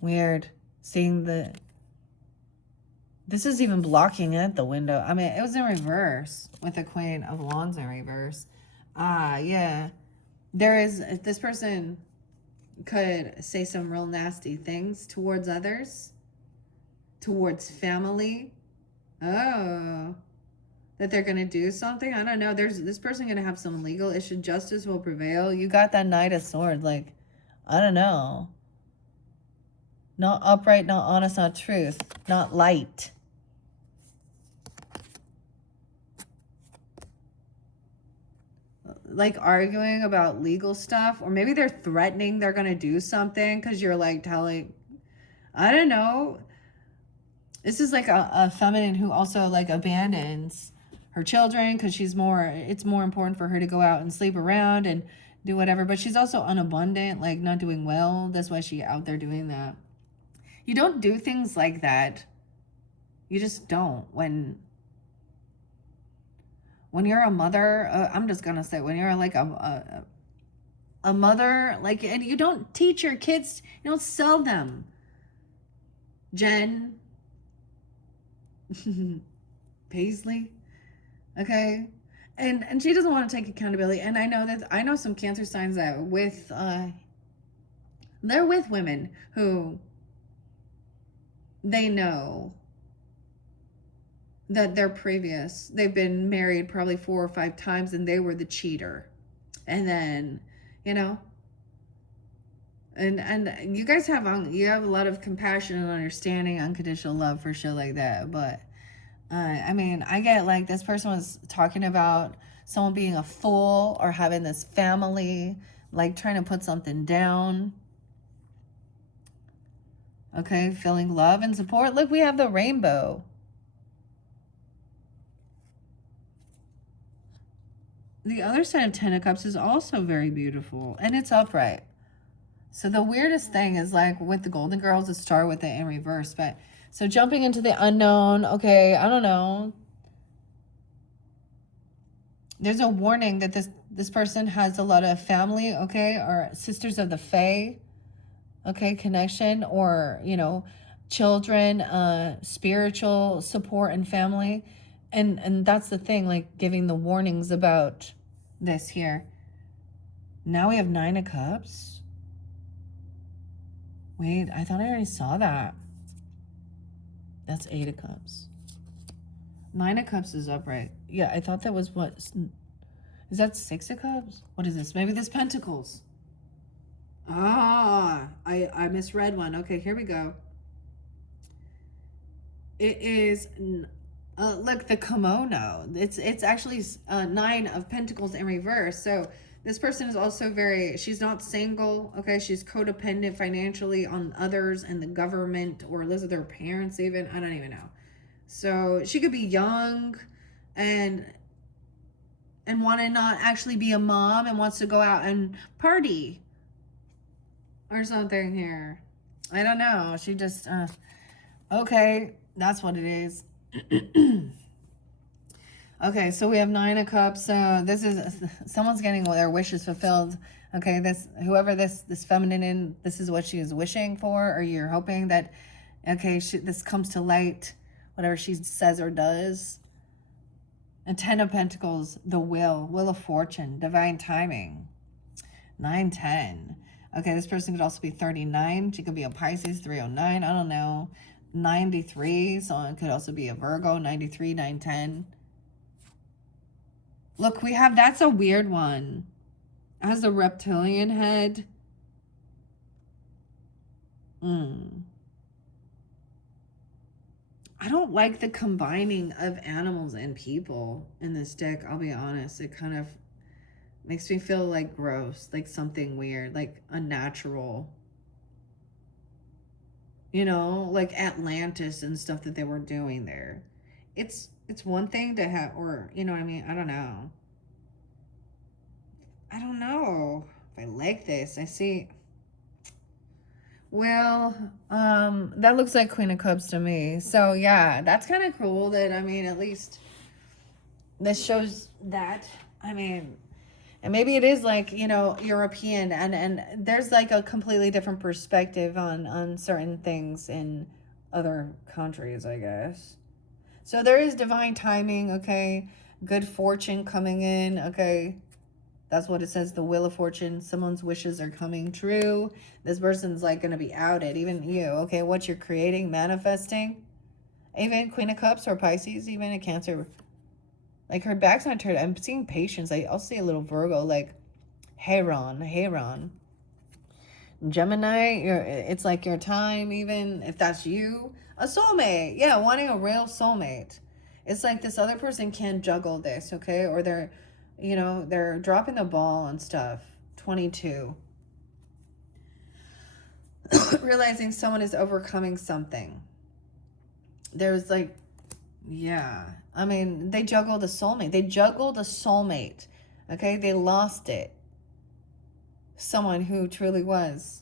weird seeing this is even blocking at the window. I mean, it was in reverse with the Queen of Wands in reverse. Yeah. This person could say some real nasty things towards others, towards family. Oh, that they're going to do something. I don't know. There's this person going to have some legal issue. Justice will prevail. You got that Knight of Swords. Like, I don't know. Not upright, not honest, not truth, not light. Like arguing about legal stuff, or maybe they're threatening they're going to do something because you're like telling, I don't know. This is like a feminine who also like abandons her children because it's more important for her to go out and sleep around and do whatever. But she's also unabundant, like not doing well. That's why she's out there doing that. You don't do things like that. You just don't. When you're a mother, I'm just gonna say, when you're like a mother, like, and you don't teach your kids, you don't sell them. Jen Paisley, okay, and she doesn't want to take accountability. And I know some Cancer signs that they're with women who they know that they've been married probably 4 or 5 times and they were the cheater. And then, you know, and you guys have a lot of compassion and understanding, unconditional love for shit like that. But I mean, I get like this person was talking about someone being a fool or having this family, like trying to put something down. Okay, feeling love and support. Look, we have the rainbow. The other side of Ten of Cups is also very beautiful, and it's upright. So the weirdest thing is, like, with the Golden Girls, it started with it in reverse. But so jumping into the unknown, okay, I don't know. There's a warning that this person has a lot of family, okay, or sisters of the Fae, okay, connection, or, you know, children, spiritual support and family. And that's the thing, like giving the warnings about this here. Now we have 9 of Cups. Wait, I thought I already saw that. That's 8 of Cups. 9 of Cups is upright. Yeah, I thought that was what? Is that 6 of Cups? What is this? Maybe this Pentacles. Ah, I misread one. Okay, here we go. It is... look, the kimono. It's actually 9 of Pentacles in reverse. So this person is also she's not single, okay? She's codependent financially on others and the government, or lives with their parents even. I don't even know. So she could be young and want to not actually be a mom and wants to go out and party. or something here. I don't know. She just, okay, that's what it is. Okay, so we have 9 of Cups. So this is someone's getting their wishes fulfilled. Okay, whoever this feminine, this is what she is wishing for, or you're hoping that, okay, this comes to light, whatever she says or does. And 10 of Pentacles, the Wheel of Fortune, divine timing. 910. Okay, this person could also be 39. She could be a Pisces, 309. I don't know. 93. So it could also be a Virgo, 93, 910. Look, we have, that's a weird one. It has a reptilian head. I don't like the combining of animals and people in this deck. I'll be honest. It kind of makes me feel like gross, like something weird, like unnatural. You know, like Atlantis and stuff that they were doing there. It's one thing to have, or, you know what I mean? I don't know. I don't know if I like this. I see. Well, that looks like Queen of Cups to me. So yeah, that's kind of cool that, I mean, at least this shows that, I mean, and maybe it is like, you know, European, and there's like a completely different perspective on certain things in other countries, I guess. So there is divine timing, okay? Good fortune coming in, okay? That's what it says, the Wheel of Fortune. Someone's wishes are coming true. This person's like going to be outed, even you, okay? What you're creating, manifesting. Even Queen of Cups or Pisces, even a Cancer. Like her back's not turned. I'm seeing patience. I'll see a little Virgo, like Heron. Gemini, it's like your time, even if that's you. A soulmate. Yeah, wanting a real soulmate. It's like this other person can't juggle this, okay? Or they're, you know, they're dropping the ball and stuff. 22. Realizing someone is overcoming something. There's like, yeah. I mean, they juggled a soulmate. They juggled a soulmate. Okay? They lost it. Someone who truly was.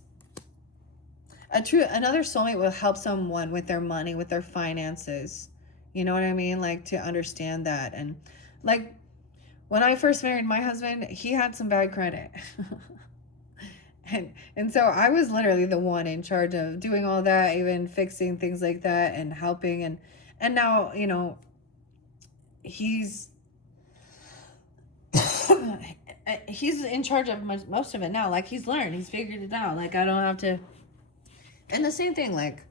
Another soulmate will help someone with their money, with their finances. You know what I mean? Like, to understand that. And like, when I first married my husband, he had some bad credit. and so I was literally the one in charge of doing all that, even fixing things like that and helping. And now, you know, he's he's in charge of most of it now. Like, he's learned, he's figured it out. Like, I don't have to. And the same thing, like,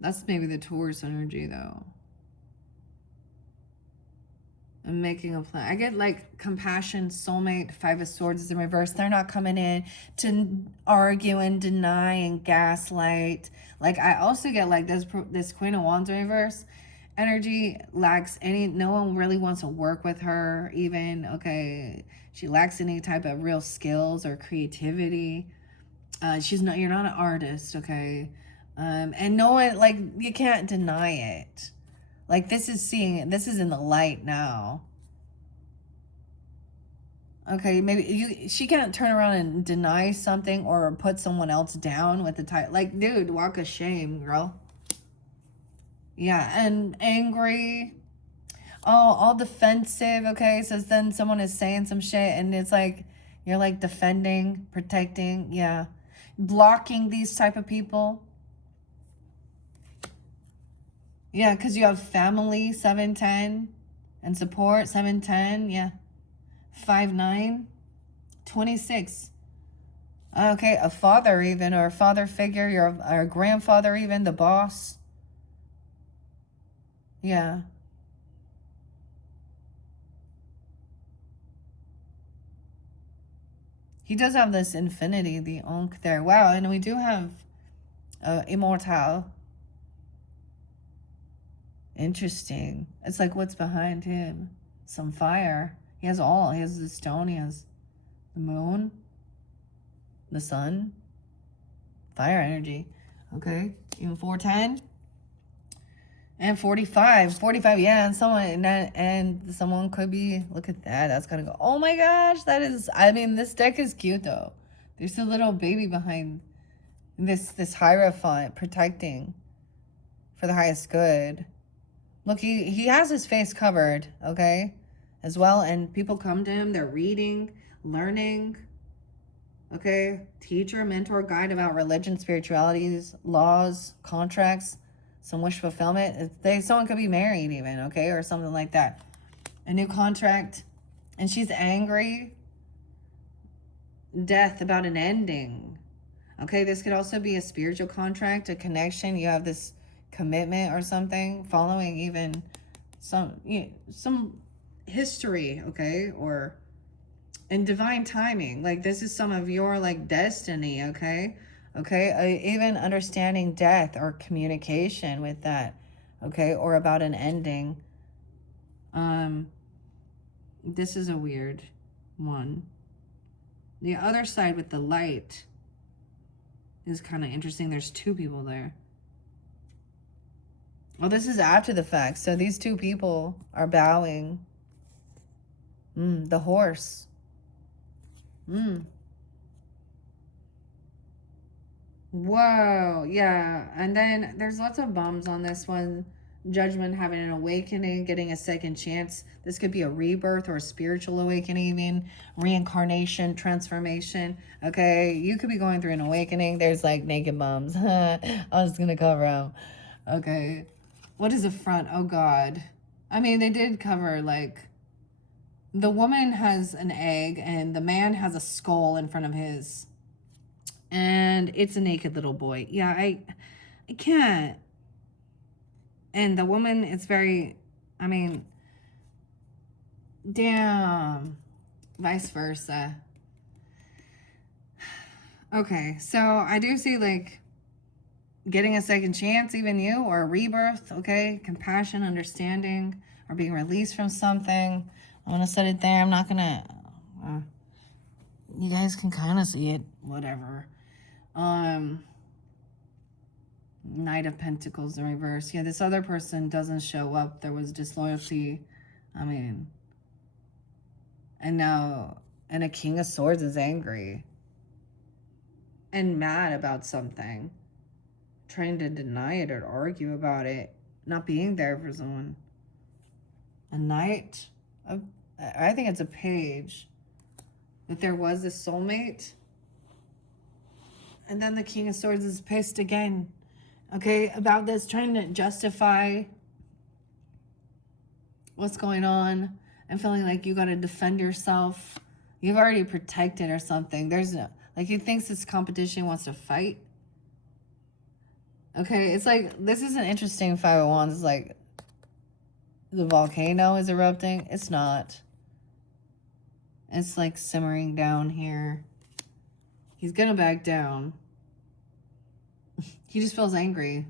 that's maybe the Taurus energy, though. I'm making a plan. I get like compassion, soulmate, 5 of Swords is in reverse. They're not coming in to argue and deny and gaslight. Like, I also get like this Queen of Wands in reverse energy lacks no one really wants to work with her even, okay? She lacks any type of real skills or creativity. You're not an artist, okay? And no one, like, you can't deny it. Like, this is in the light now. Okay, maybe she can't turn around and deny something or put someone else down with the title. Like, dude, walk of shame, girl. Yeah, and angry. Oh, all defensive, okay? So then someone is saying some shit and it's like, you're like defending, protecting, yeah. Blocking these type of people. Yeah, because you have family, 710, and support, 710, yeah. 5-9, 26. Okay, a father even, or a father figure, or a grandfather even, the boss. Yeah. He does have this infinity, the Ankh there. Wow, and we do have Immortal. Interesting. It's like, what's behind him? Some fire. He has the stone, he has the moon, the sun, fire energy. Okay, even 410 and 45. 45, yeah, and someone could be, look at that. That's gonna go. Oh my gosh, that is, I mean, this deck is cute though. There's a little baby behind this Hierophant protecting for the highest good. Look, he has his face covered, okay, as well. And people come to him. They're reading, learning, okay? Teacher, mentor, guide about religion, spiritualities, laws, contracts, some wish fulfillment. Someone could be married even, okay, or something like that. A new contract. And she's angry. Death about an ending. Okay, this could also be a spiritual contract, a connection. You have this commitment or something following even some history, okay, or in divine timing. Like this is some of your like destiny, okay, even understanding death or communication with that, okay, or about an ending. This is a weird one. The other side with the light is kind of interesting. There's two people there. Well, this is after the fact. So these two people are bowing. The horse. Whoa. Yeah. And then there's lots of bums on this one. Judgment, having an awakening, getting a second chance. This could be a rebirth or a spiritual awakening, even reincarnation, transformation. Okay, you could be going through an awakening. There's like naked bums. I was gonna cover them. Okay, what is the front? Oh God, I mean they did cover like the woman has an egg and the man has a skull in front of his, and it's a naked little boy. Yeah, I can't. And the woman is very, I mean, damn, vice versa. Okay, so I do see like getting a second chance, even you, or a rebirth, okay? Compassion, understanding, or being released from something. I'm gonna set it there. I'm not gonna, you guys can kind of see it, whatever. Knight of Pentacles in reverse. Yeah, this other person doesn't show up. There was disloyalty. I mean, and now, and a King of Swords is angry and mad about something, trying to deny it or argue about it, not being there for someone. A Knight of, I think it's a Page. If there was a soulmate. And then the King of Swords is pissed again, okay, about this, trying to justify what's going on and feeling like you got to defend yourself. You've already protected or something. There's no, like, he thinks this competition wants to fight. Okay, it's like, this is an interesting Five of Wands. It's like the volcano is erupting. It's not. It's like simmering down here. He's gonna back down. He just feels angry.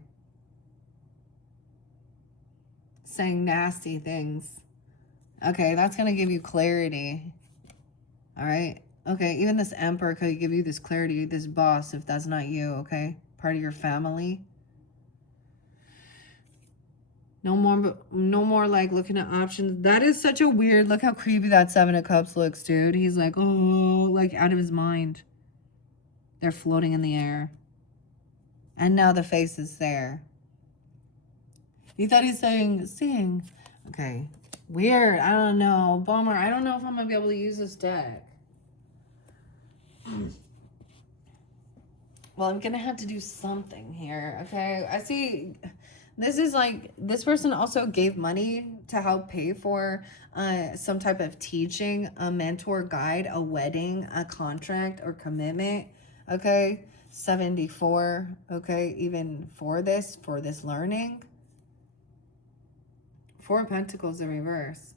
Saying nasty things. Okay, that's gonna give you clarity. All right. Okay, even this Emperor could give you this clarity, this boss, if that's not you, okay? Part of your family. No more like looking at options. That is such a weird, look how creepy that Seven of Cups looks, dude. He's like, oh, like out of his mind. They're floating in the air. And now the face is there. He thought he's saying, seeing. Okay. Weird. I don't know. Bummer. I don't know if I'm going to be able to use this deck. Well, I'm going to have to do something here. Okay. I see. This is like, this person also gave money to help pay for some type of teaching, a mentor, guide, a wedding, a contract, or commitment. Okay. 74. Okay. Even for this learning. Four of Pentacles in reverse.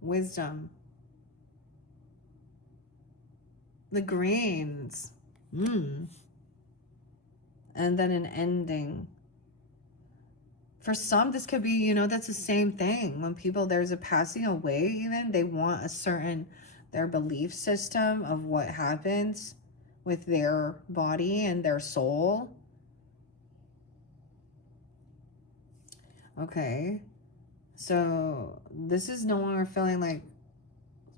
Wisdom. The greens. And then an ending. For some, this could be, you know, that's the same thing. When people, there's a passing away even, they want a certain, their belief system of what happens with their body and their soul. Okay. So this is no longer feeling like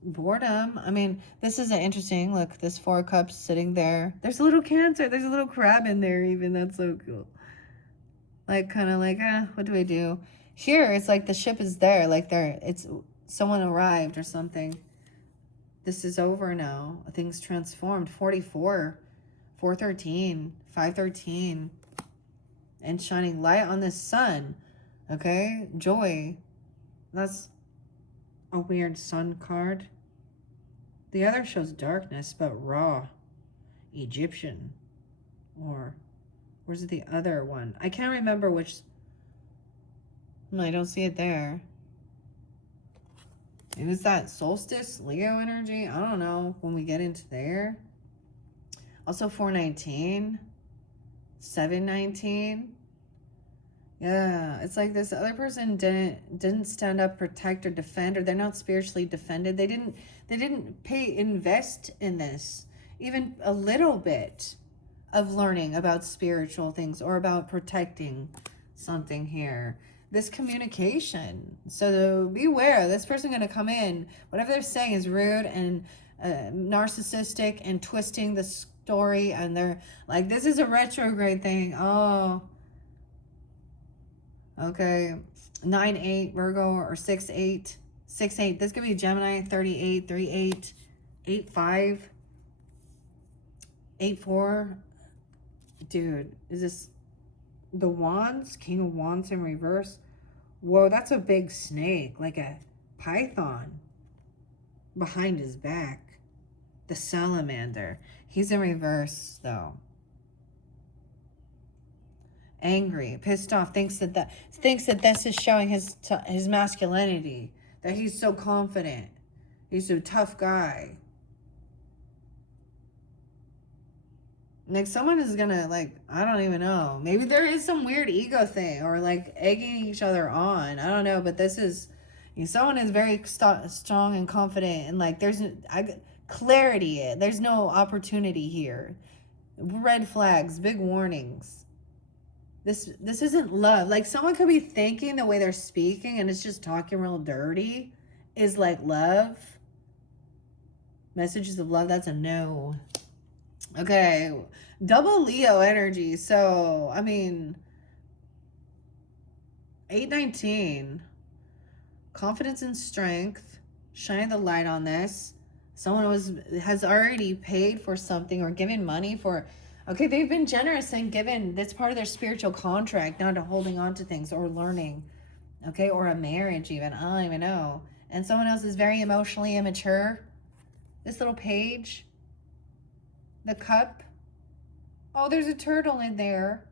boredom. I mean, this is an interesting look. This 4 cups sitting there. There's a little Cancer. There's a little crab in there. Even that's so cool. Like kind of like, what do I do? Here, it's like the ship is there. Like it's someone arrived or something. This is over now. Things transformed. 44, 413, 513, and shining light on the sun. Okay, joy. That's a weird sun card. The other shows darkness, but raw, Egyptian, or where's the other one? I can't remember which. I don't see it there. It was that solstice Leo energy. I don't know when we get into there. Also 419, 719. Yeah, it's like this other person didn't stand up, protect, or defend, or they're not spiritually defended. They didn't invest in this even a little bit of learning about spiritual things or about protecting something here. This communication. So beware, this person going to come in, whatever they're saying is rude and narcissistic and twisting the story, and they're like, this is a retrograde thing. Oh, okay. 9-8 Virgo or 6-8. 6-8. This could be Gemini. 38, 38, 8-5, 8-4. Dude, is this the Wands? King of Wands in reverse. Whoa, that's a big snake, like a python behind his back. The salamander. He's in reverse though. Angry, pissed off, thinks that this is showing his masculinity, that he's so confident, he's a tough guy. Like someone is gonna, like, I don't even know, maybe there is some weird ego thing, or like egging each other on, I don't know, but this is, someone is very strong and confident, and like there's clarity, there's no opportunity here. Red flags, big warnings. This isn't love. Like someone could be thinking the way they're speaking and it's just talking real dirty is like love. Messages of love, that's a no. Okay, double Leo energy. So, I mean, 819, confidence and strength, shining the light on this. Someone has already paid for something or given money for, okay, they've been generous and given, that's part of their spiritual contract, not to holding on to things or learning, okay, or a marriage even, I don't even know. And someone else is very emotionally immature. This little page, the cup. Oh, there's a turtle in there.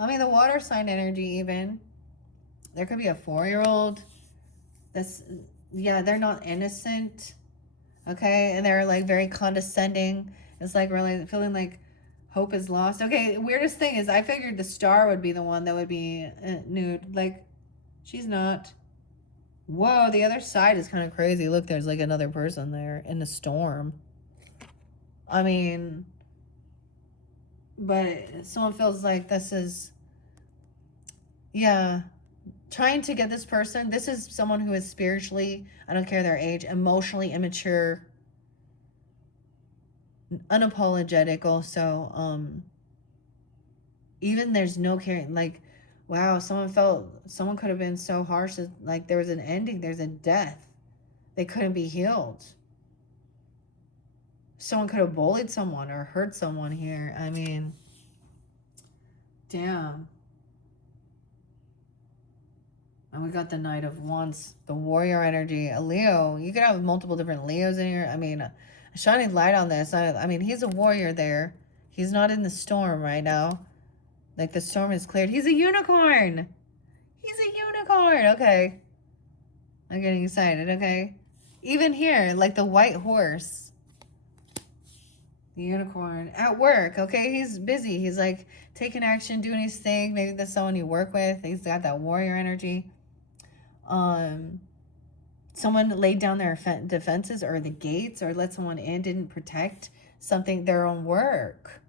I mean, the water sign energy even. There could be a 4-year-old. That's, yeah, they're not innocent. Okay, and they're like very condescending. It's like really feeling like hope is lost. Okay, weirdest thing is I figured the star would be the one that would be nude. Like, she's not. Whoa, the other side is kind of crazy. Look, there's like another person there in the storm. I mean, but someone feels like this is, yeah, trying to get this person. This is someone who is spiritually, I don't care their age, emotionally immature, unapologetic also. Even there's no caring, like, wow, someone could have been so harsh that, like, there was an ending, there's a death, they couldn't be healed. Someone could have bullied someone or hurt someone here. I mean, damn. And we got the Knight of Wands, the warrior energy, a Leo. You could have multiple different Leos in here. I mean, a shining light on this. I mean, he's a warrior there. He's not in the storm right now. Like, the storm is cleared. He's a unicorn. He's a unicorn. Okay. I'm getting excited, okay? Even here, like the white horse. The unicorn. At work, okay? He's busy. He's, like, taking action, doing his thing. Maybe that's someone you work with. He's got that warrior energy. Someone laid down their defenses or the gates or let someone in, didn't protect something, their own work,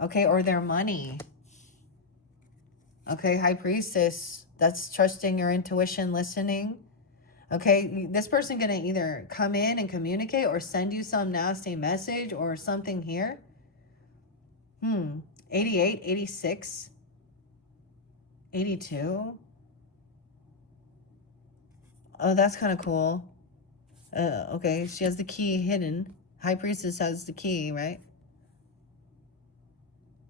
okay, or their money. Okay, High Priestess, that's trusting your intuition, listening. Okay, this person gonna either come in and communicate or send you some nasty message or something here. 88, 86, 82. Oh, that's kind of cool. Okay, she has the key hidden. High Priestess has the key, right?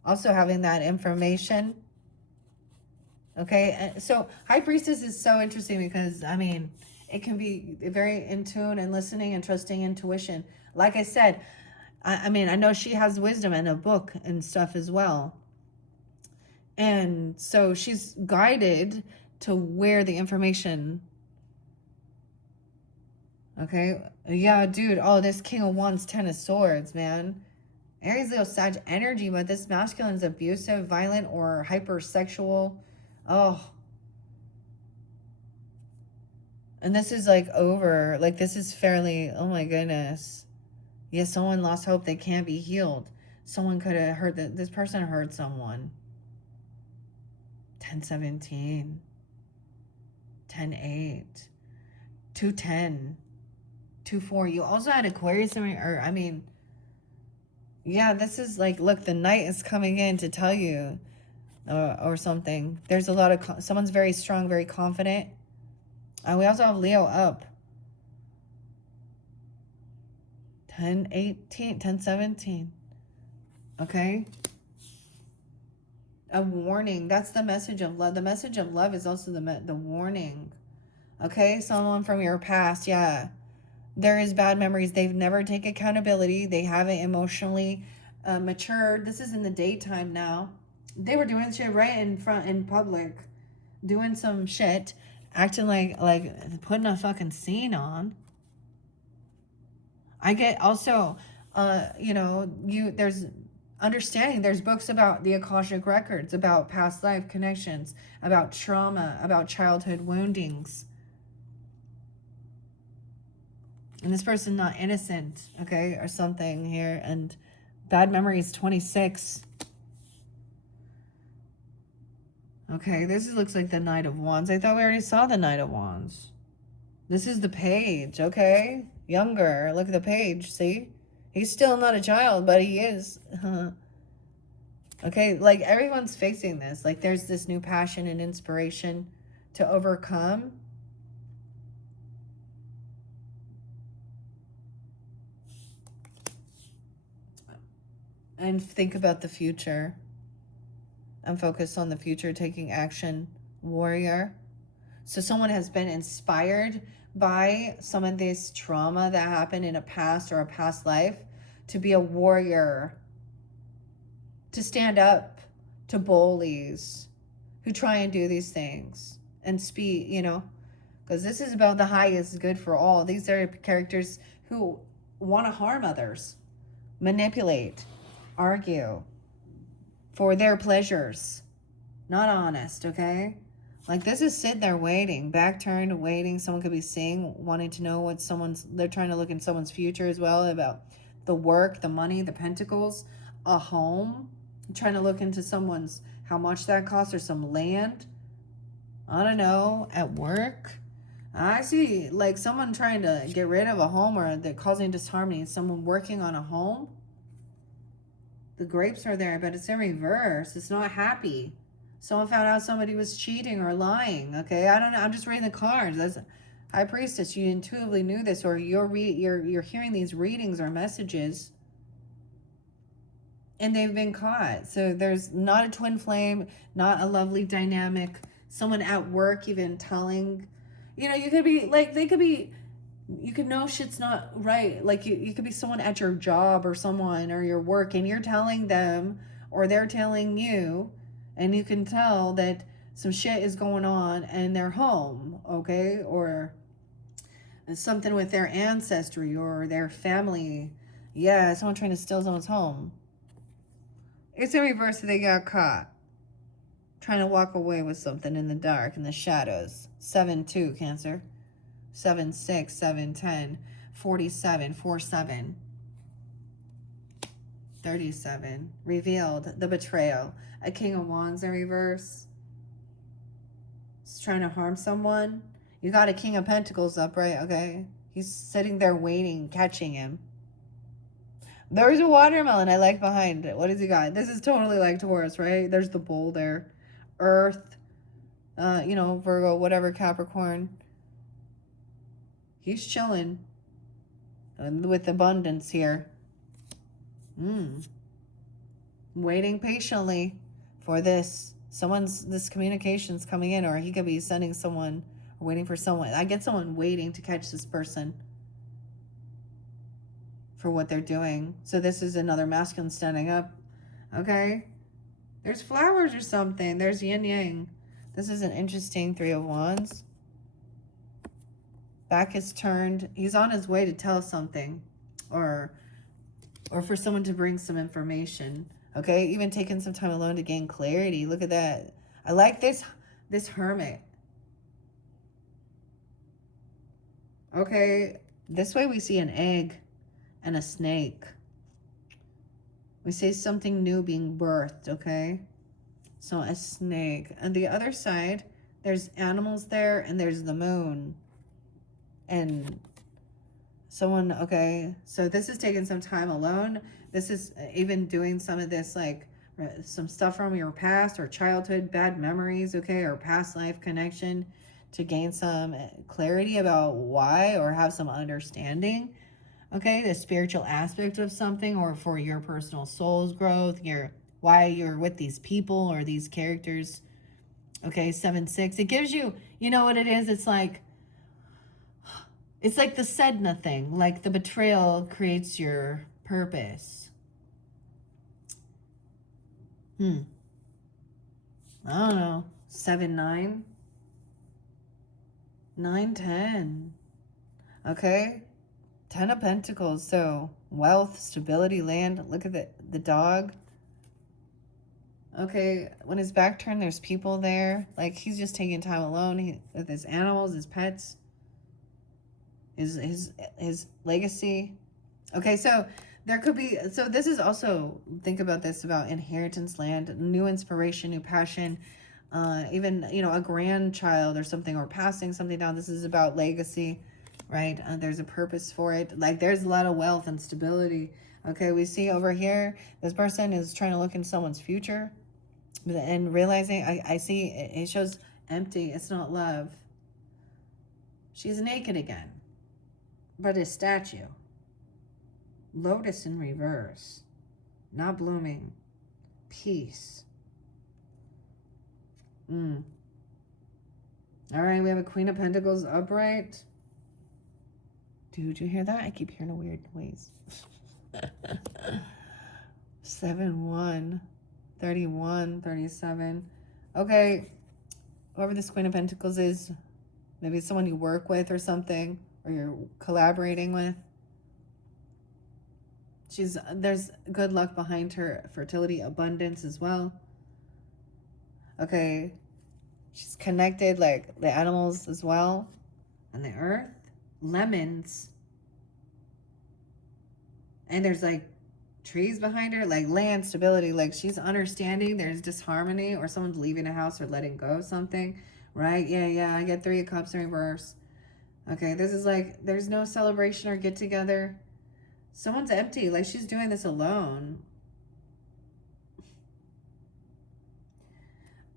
Also having that information. Okay, so High Priestess is so interesting because, I mean, it can be very in tune and listening and trusting intuition. Like I said, I mean, I know she has wisdom and a book and stuff as well. And so she's guided to where the information. Okay, yeah, dude. Oh, this King of Wands, Ten of Swords, man. Aries, Leo, Sag energy, but this masculine is abusive, violent, or hypersexual. Oh, and this is like over. Like, this is fairly, oh my goodness. Yeah, someone lost hope. They can't be healed. Someone could have hurt, this person hurt someone. 10-17. 10-8. 2-10. 2-4. You also had Aquarius, or, I mean, yeah, this is like, look, the knight is coming in to tell you or something. There's a lot of, someone's very strong, very confident. We also have Leo up. 10-18, 10-17. Okay. A warning. That's the message of love. The message of love is also the warning. Okay. Someone from your past. Yeah. There is bad memories. They've never taken accountability. They haven't emotionally matured. This is in the daytime now. They were doing shit right in front, in public. Doing some shit. Acting like putting a fucking scene on. I get also, there's understanding. There's books about the Akashic records, about past life connections, about trauma, about childhood woundings. And this person not innocent, okay, or something here. And bad memories, 26. Okay, this looks like the Knight of Wands. I thought we already saw the Knight of Wands. This is the page, okay? Younger. Look at the page, see? He's still not a child, but he is. Okay, like everyone's facing this. Like there's this new passion and inspiration to overcome. And think about the future. I'm focused on the future, taking action, warrior. So someone has been inspired by some of this trauma that happened in a past or a past life to be a warrior, to stand up to bullies who try and do these things and speak, because this is about the highest good for all. These are characters who want to harm others, manipulate, argue for their pleasures. Not honest, okay? Like this is sitting there waiting, back turned, waiting. Someone could be seeing, wanting to know what they're trying to look in someone's future as well, about the work, the money, the pentacles, a home, trying to look into someone's, how much that costs, or some land. I don't know, at work. I see like someone trying to get rid of a home, or they're causing disharmony. Someone working on a home. The grapes are there, but it's in reverse. It's not happy. Someone found out somebody was cheating or lying. Okay, I don't know. I'm just reading the cards. That's High Priestess. You intuitively knew this, or you're hearing these readings or messages, and they've been caught. So there's not a twin flame, not a lovely dynamic. Someone at work even telling, you could be like, you could know shit's not right. Like you could be someone at your job or someone or your work, and you're telling them or they're telling you, and you can tell that some shit is going on in their home, okay? Or something with their ancestry or their family. Yeah, someone trying to steal someone's home. It's in reverse that they got caught. Trying to walk away with something in the dark, in the shadows. 7-2, Cancer. 7-6, 7-10, 47, 4-7. 37. Revealed. The betrayal. A King of Wands in reverse. It's trying to harm someone. You got a King of Pentacles upright, okay? He's sitting there waiting, catching him. There's a watermelon I like behind it. What has he got? This is totally like Taurus, right? There's the bull there. Earth, Virgo, whatever, Capricorn. He's chilling with abundance here. Waiting patiently for this. This communication's coming in, or he could be sending someone, or waiting for someone. I get someone waiting to catch this person for what they're doing. So this is another masculine standing up. Okay? There's flowers or something. There's yin yang. This is an interesting Three of Wands. Back is turned. He's on his way to tell something, or for someone to bring some information. Okay, even taking some time alone to gain clarity. Look at that. I like this hermit. Okay, this way we see an egg and a snake. We see something new being birthed, okay? So a snake. On the other side, there's animals there, and there's the moon. And someone, okay, so this is taking some time alone. This is even doing some of this, like some stuff from your past or childhood, bad memories, okay, or past life connection, to gain some clarity about why, or have some understanding, okay, the spiritual aspect of something, or for your personal soul's growth, why you're with these people or these characters. Okay, 7-6. It gives you, you know what it is? It's like the Sedna thing. Like the betrayal creates your purpose. I don't know. 7-9. 9-10. Okay. 10 of Pentacles. So wealth, stability, land. Look at the dog. Okay, when his back turned, there's people there. Like, he's just taking time alone with his animals, his pets, his legacy. Okay, so there could be, so this is also, think about this, about inheritance, land, new inspiration, new passion, even, a grandchild or something, or passing something down. This is about legacy, right? There's a purpose for it. Like, there's a lot of wealth and stability. Okay, we see over here, this person is trying to look in someone's future, and realizing, I see, it shows empty. It's not love. She's naked again, but a statue. Lotus in reverse, not blooming. Peace. All right, we have a Queen of Pentacles upright. Dude, you hear that? I keep hearing a weird noise. 7-1. 31, 37. Okay, whoever this Queen of Pentacles is, maybe it's someone you work with or something, or you're collaborating with. There's good luck behind her, fertility, abundance as well. Okay, she's connected, like the animals as well, and the earth, lemons, and there's like trees behind her, like land, stability, like she's understanding there's disharmony, or someone's leaving a house or letting go of something, right? Yeah, I get 3 of Cups in reverse. Okay, this is like, there's no celebration or get together. Someone's empty, like she's doing this alone.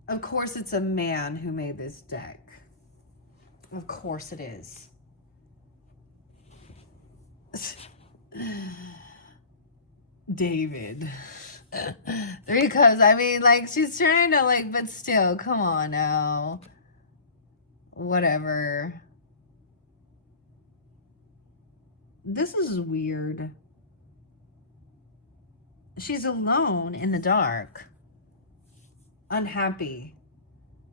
Of course it's a man who made this deck. Of course it is. David. 3 Cups. I mean, like, she's trying to, like, but still, come on now. Whatever. This is weird. She's alone in the dark. Unhappy.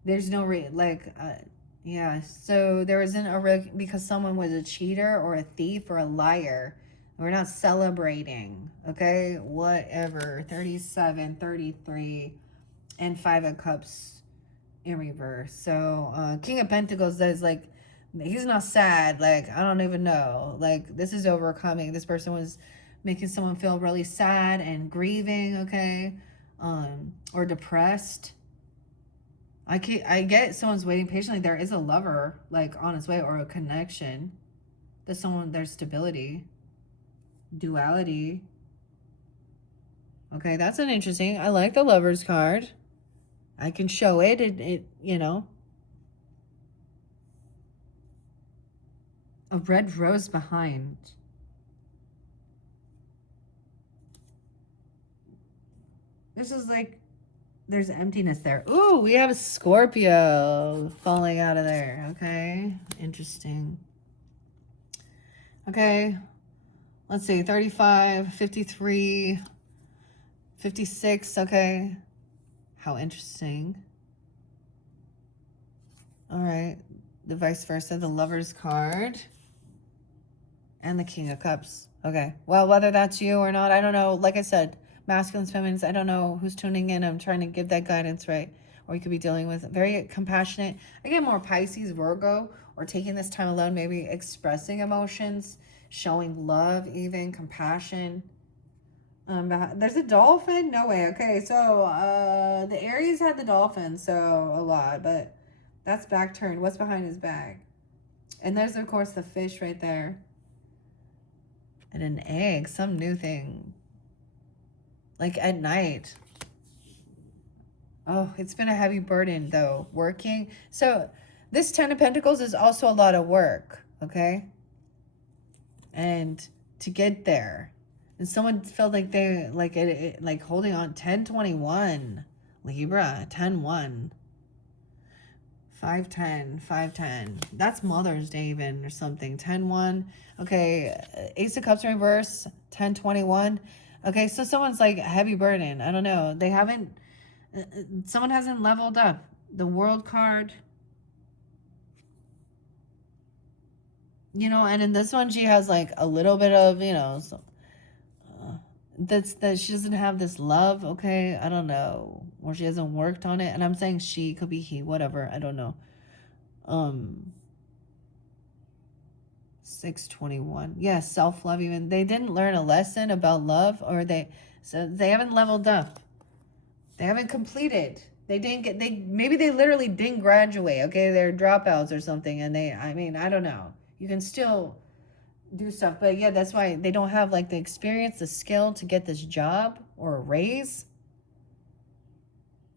There's no yeah. So there isn't because someone was a cheater or a thief or a liar. We're not celebrating, okay? Whatever. 37, 33, and 5 of Cups in reverse. So King of Pentacles is like, he's not sad. Like, I don't even know. Like, this is overcoming. This person was making someone feel really sad and grieving, okay? Or depressed. I get someone's waiting patiently. There is a lover, like, on his way, or a connection. There's someone, there's stability, duality. Okay, that's an interesting. I like the lover's card. I can show it. A red rose behind. This is like, there's emptiness there. Ooh, we have a Scorpio falling out of there. Okay, interesting. Okay, let's see, 35, 53, 56. Okay, how interesting. All right, the vice versa, the Lover's card and the King of Cups. Okay, well, whether that's you or not, I don't know. Like I said, masculines, feminines, I don't know who's tuning in. I'm trying to give that guidance, right? Or you could be dealing with very compassionate. I get more Pisces, Virgo, or taking this time alone, maybe expressing emotions, showing love, even compassion. There's a dolphin? No way. Okay, so the Aries had the dolphin, so a lot, but that's back turned. What's behind his back? And there's, of course, the fish right there. And an egg, some new thing. Like at night. Oh, it's been a heavy burden, though, working. So this 10 of Pentacles is also a lot of work, okay? And to get there. And someone felt like they, like holding on. 1021, Libra, 10-1. 510, 510. That's Mother's Day even or something. 10-1. Okay, Ace of Cups reverse, 10-21. Okay, so someone's like heavy burden. I don't know. They haven't, someone hasn't leveled up. The World card. And in this one, she has like a little bit of, that she doesn't have this love, okay? I don't know. Or she hasn't worked on it. And I'm saying she, could be he, whatever. I don't know. 621. Yes, self-love even. They didn't learn a lesson about love, or they haven't leveled up. They haven't completed. They didn't get, maybe they literally didn't graduate, okay? They're dropouts or something, and I don't know. You can still do stuff, but yeah, that's why they don't have like the experience, the skill to get this job or a raise,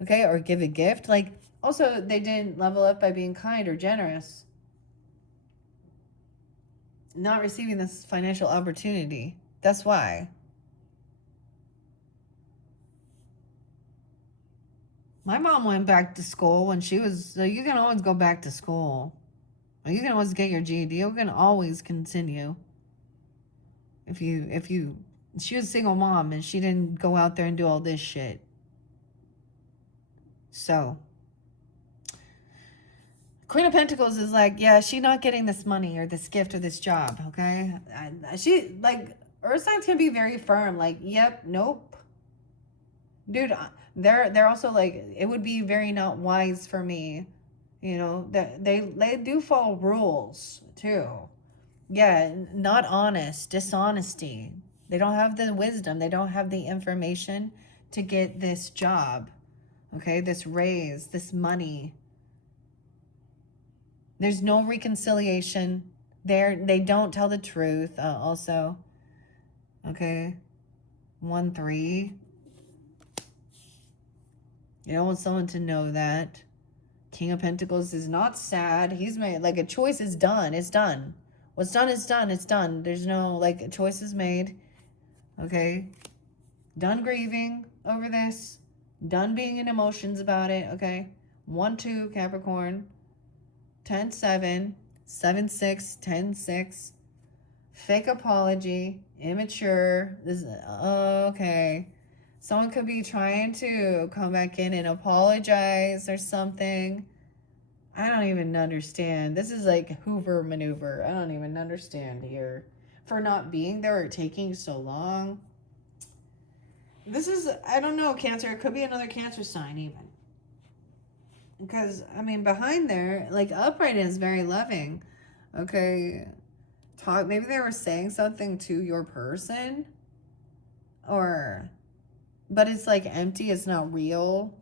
okay, or give a gift. Like, also, they didn't level up by being kind or generous, not receiving this financial opportunity. That's why. My mom went back to school when she was, so you can always go back to school. You can always get your GED. You can always continue. She was a single mom and she didn't go out there and do all this shit. So, Queen of Pentacles is like, yeah, she not getting this money or this gift or this job, okay? She, like, Earth signs can be very firm. Like, yep, nope. Dude, they're also like, it would be very not wise for me. That they do follow rules, too. Yeah, not honest, dishonesty. They don't have the wisdom. They don't have the information to get this job, okay? This raise, this money. There's no reconciliation. They don't tell the truth, also. Okay. 1-3. You don't want someone to know that. King of Pentacles is not sad. He's made, like, a choice is done. It's done. What's done is done. It's done. There's no, like, a choice is made. Okay. Done grieving over this. Done being in emotions about it. Okay. 1-2 Capricorn. 10-7. 7-6. 10-6. Fake apology. Immature. This okay. Someone could be trying to come back in and apologize or something. I don't even understand. This is like Hoover maneuver. I don't even understand here. For not being there or taking so long. This is, I don't know, Cancer. It could be another Cancer sign even. Because, I mean, behind there, like, upright is very loving. Okay. Maybe they were saying something to your person. But it's like empty. It's not real.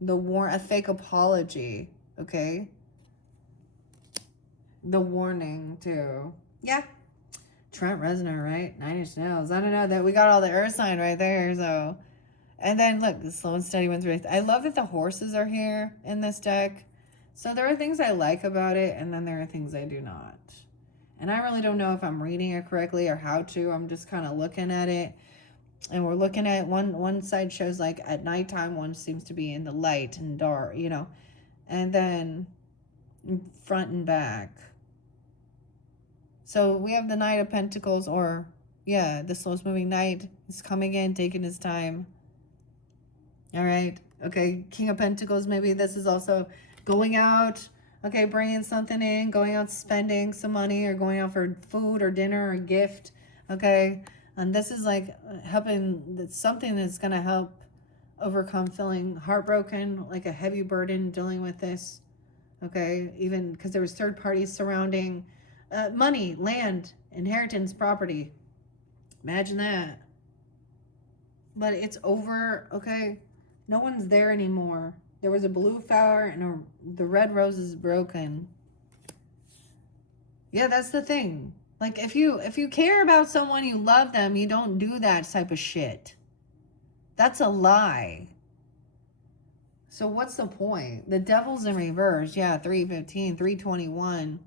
A fake apology, okay? The warning too. Yeah. Trent Reznor, right? 9 Inch Nails. I don't know that we got all the earth sign right there, so. And then look, the slow and steady ones right. I love that the horses are here in this deck. So there are things I like about it, and then there are things I do not. And I really don't know if I'm reading it correctly or how to. I'm just kind of looking at it. And we're looking at one side shows like at nighttime, one seems to be in the light and dark, you know. And then front and back. So we have the Knight of Pentacles, or yeah, the slowest moving knight is coming in, taking his time. All right. Okay. King of Pentacles. Maybe this is also going out. Okay. Bringing something in, going out, spending some money, or going out for food or dinner or a gift. Okay. And this is like helping, something that's going to help overcome feeling heartbroken, like a heavy burden dealing with this. Okay. Even because there was third parties surrounding money, land, inheritance, property. Imagine that. But it's over. Okay. No one's there anymore. There was a blue flower and the red rose is broken. Yeah, that's the thing. Like if you care about someone, you love them, you don't do that type of shit. That's a lie. So what's the point? The devil's in reverse. Yeah, 315, 321.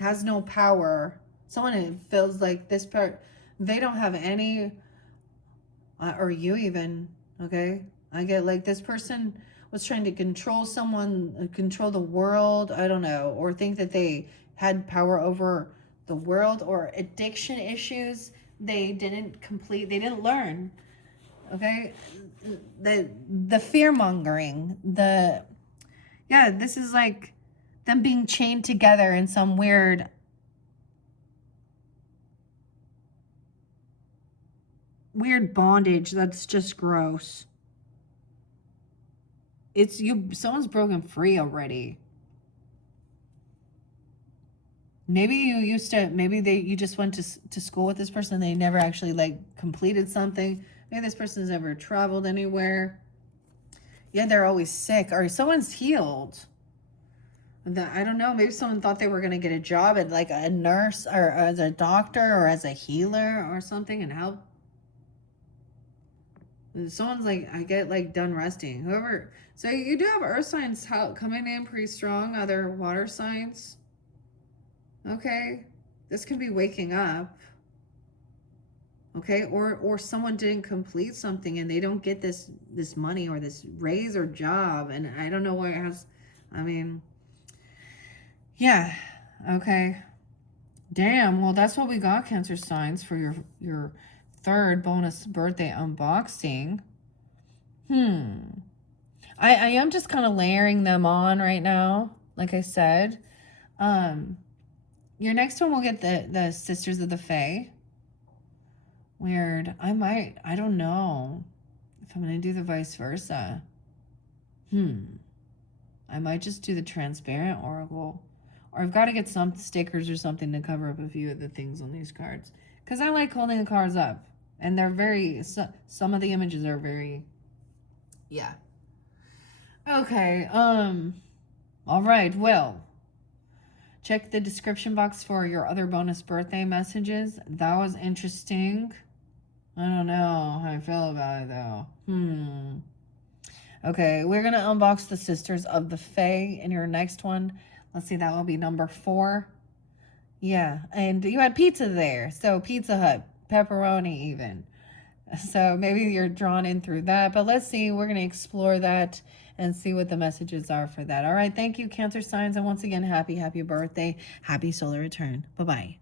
Has no power. Someone feels like this part, they don't have any, or you even, okay? I get like this person was trying to control someone, control the world, I don't know, or think that they had power over the world, or addiction issues they didn't complete, they didn't learn, okay? The fear-mongering, yeah, this is like them being chained together in some weird bondage that's just gross. It's someone's broken free already. Maybe you just went to school with this person, they never actually like completed something. Maybe this person's never traveled anywhere. Yeah, they're always sick, or someone's healed. I don't know, maybe someone thought they were going to get a job at like a nurse or as a doctor or as a healer or something and help. Someone's like, I get like done resting. Whoever. So you do have earth signs coming in pretty strong. Other water signs. Okay. This could be waking up. Okay. Or someone didn't complete something and they don't get this money or this raise or job. And I don't know why it has. I mean, yeah. Okay. Damn. Well, that's what we got, Cancer signs, for your third bonus birthday unboxing. I am just kind of layering them on right now, like I said. Your next one will get the Sisters of the Fae. Weird. I don't know if I'm going to do the vice versa. I might just do the transparent oracle. Or I've got to get some stickers or something to cover up a few of the things on these cards. Because I like holding the cards up. And they're some of the images are very, yeah. Okay, all right, well, check the description box for your other bonus birthday messages. That was interesting. I don't know how I feel about it, though. Okay, we're going to unbox the Sisters of the Fae in your next one. Let's see, that will be number 4. Yeah, and you had pizza there, so Pizza Hut, pepperoni even. So maybe you're drawn in through that, but let's see. We're going to explore that and see what the messages are for that. All right, thank you, Cancer signs, and once again, happy birthday. Happy solar return. Bye-bye.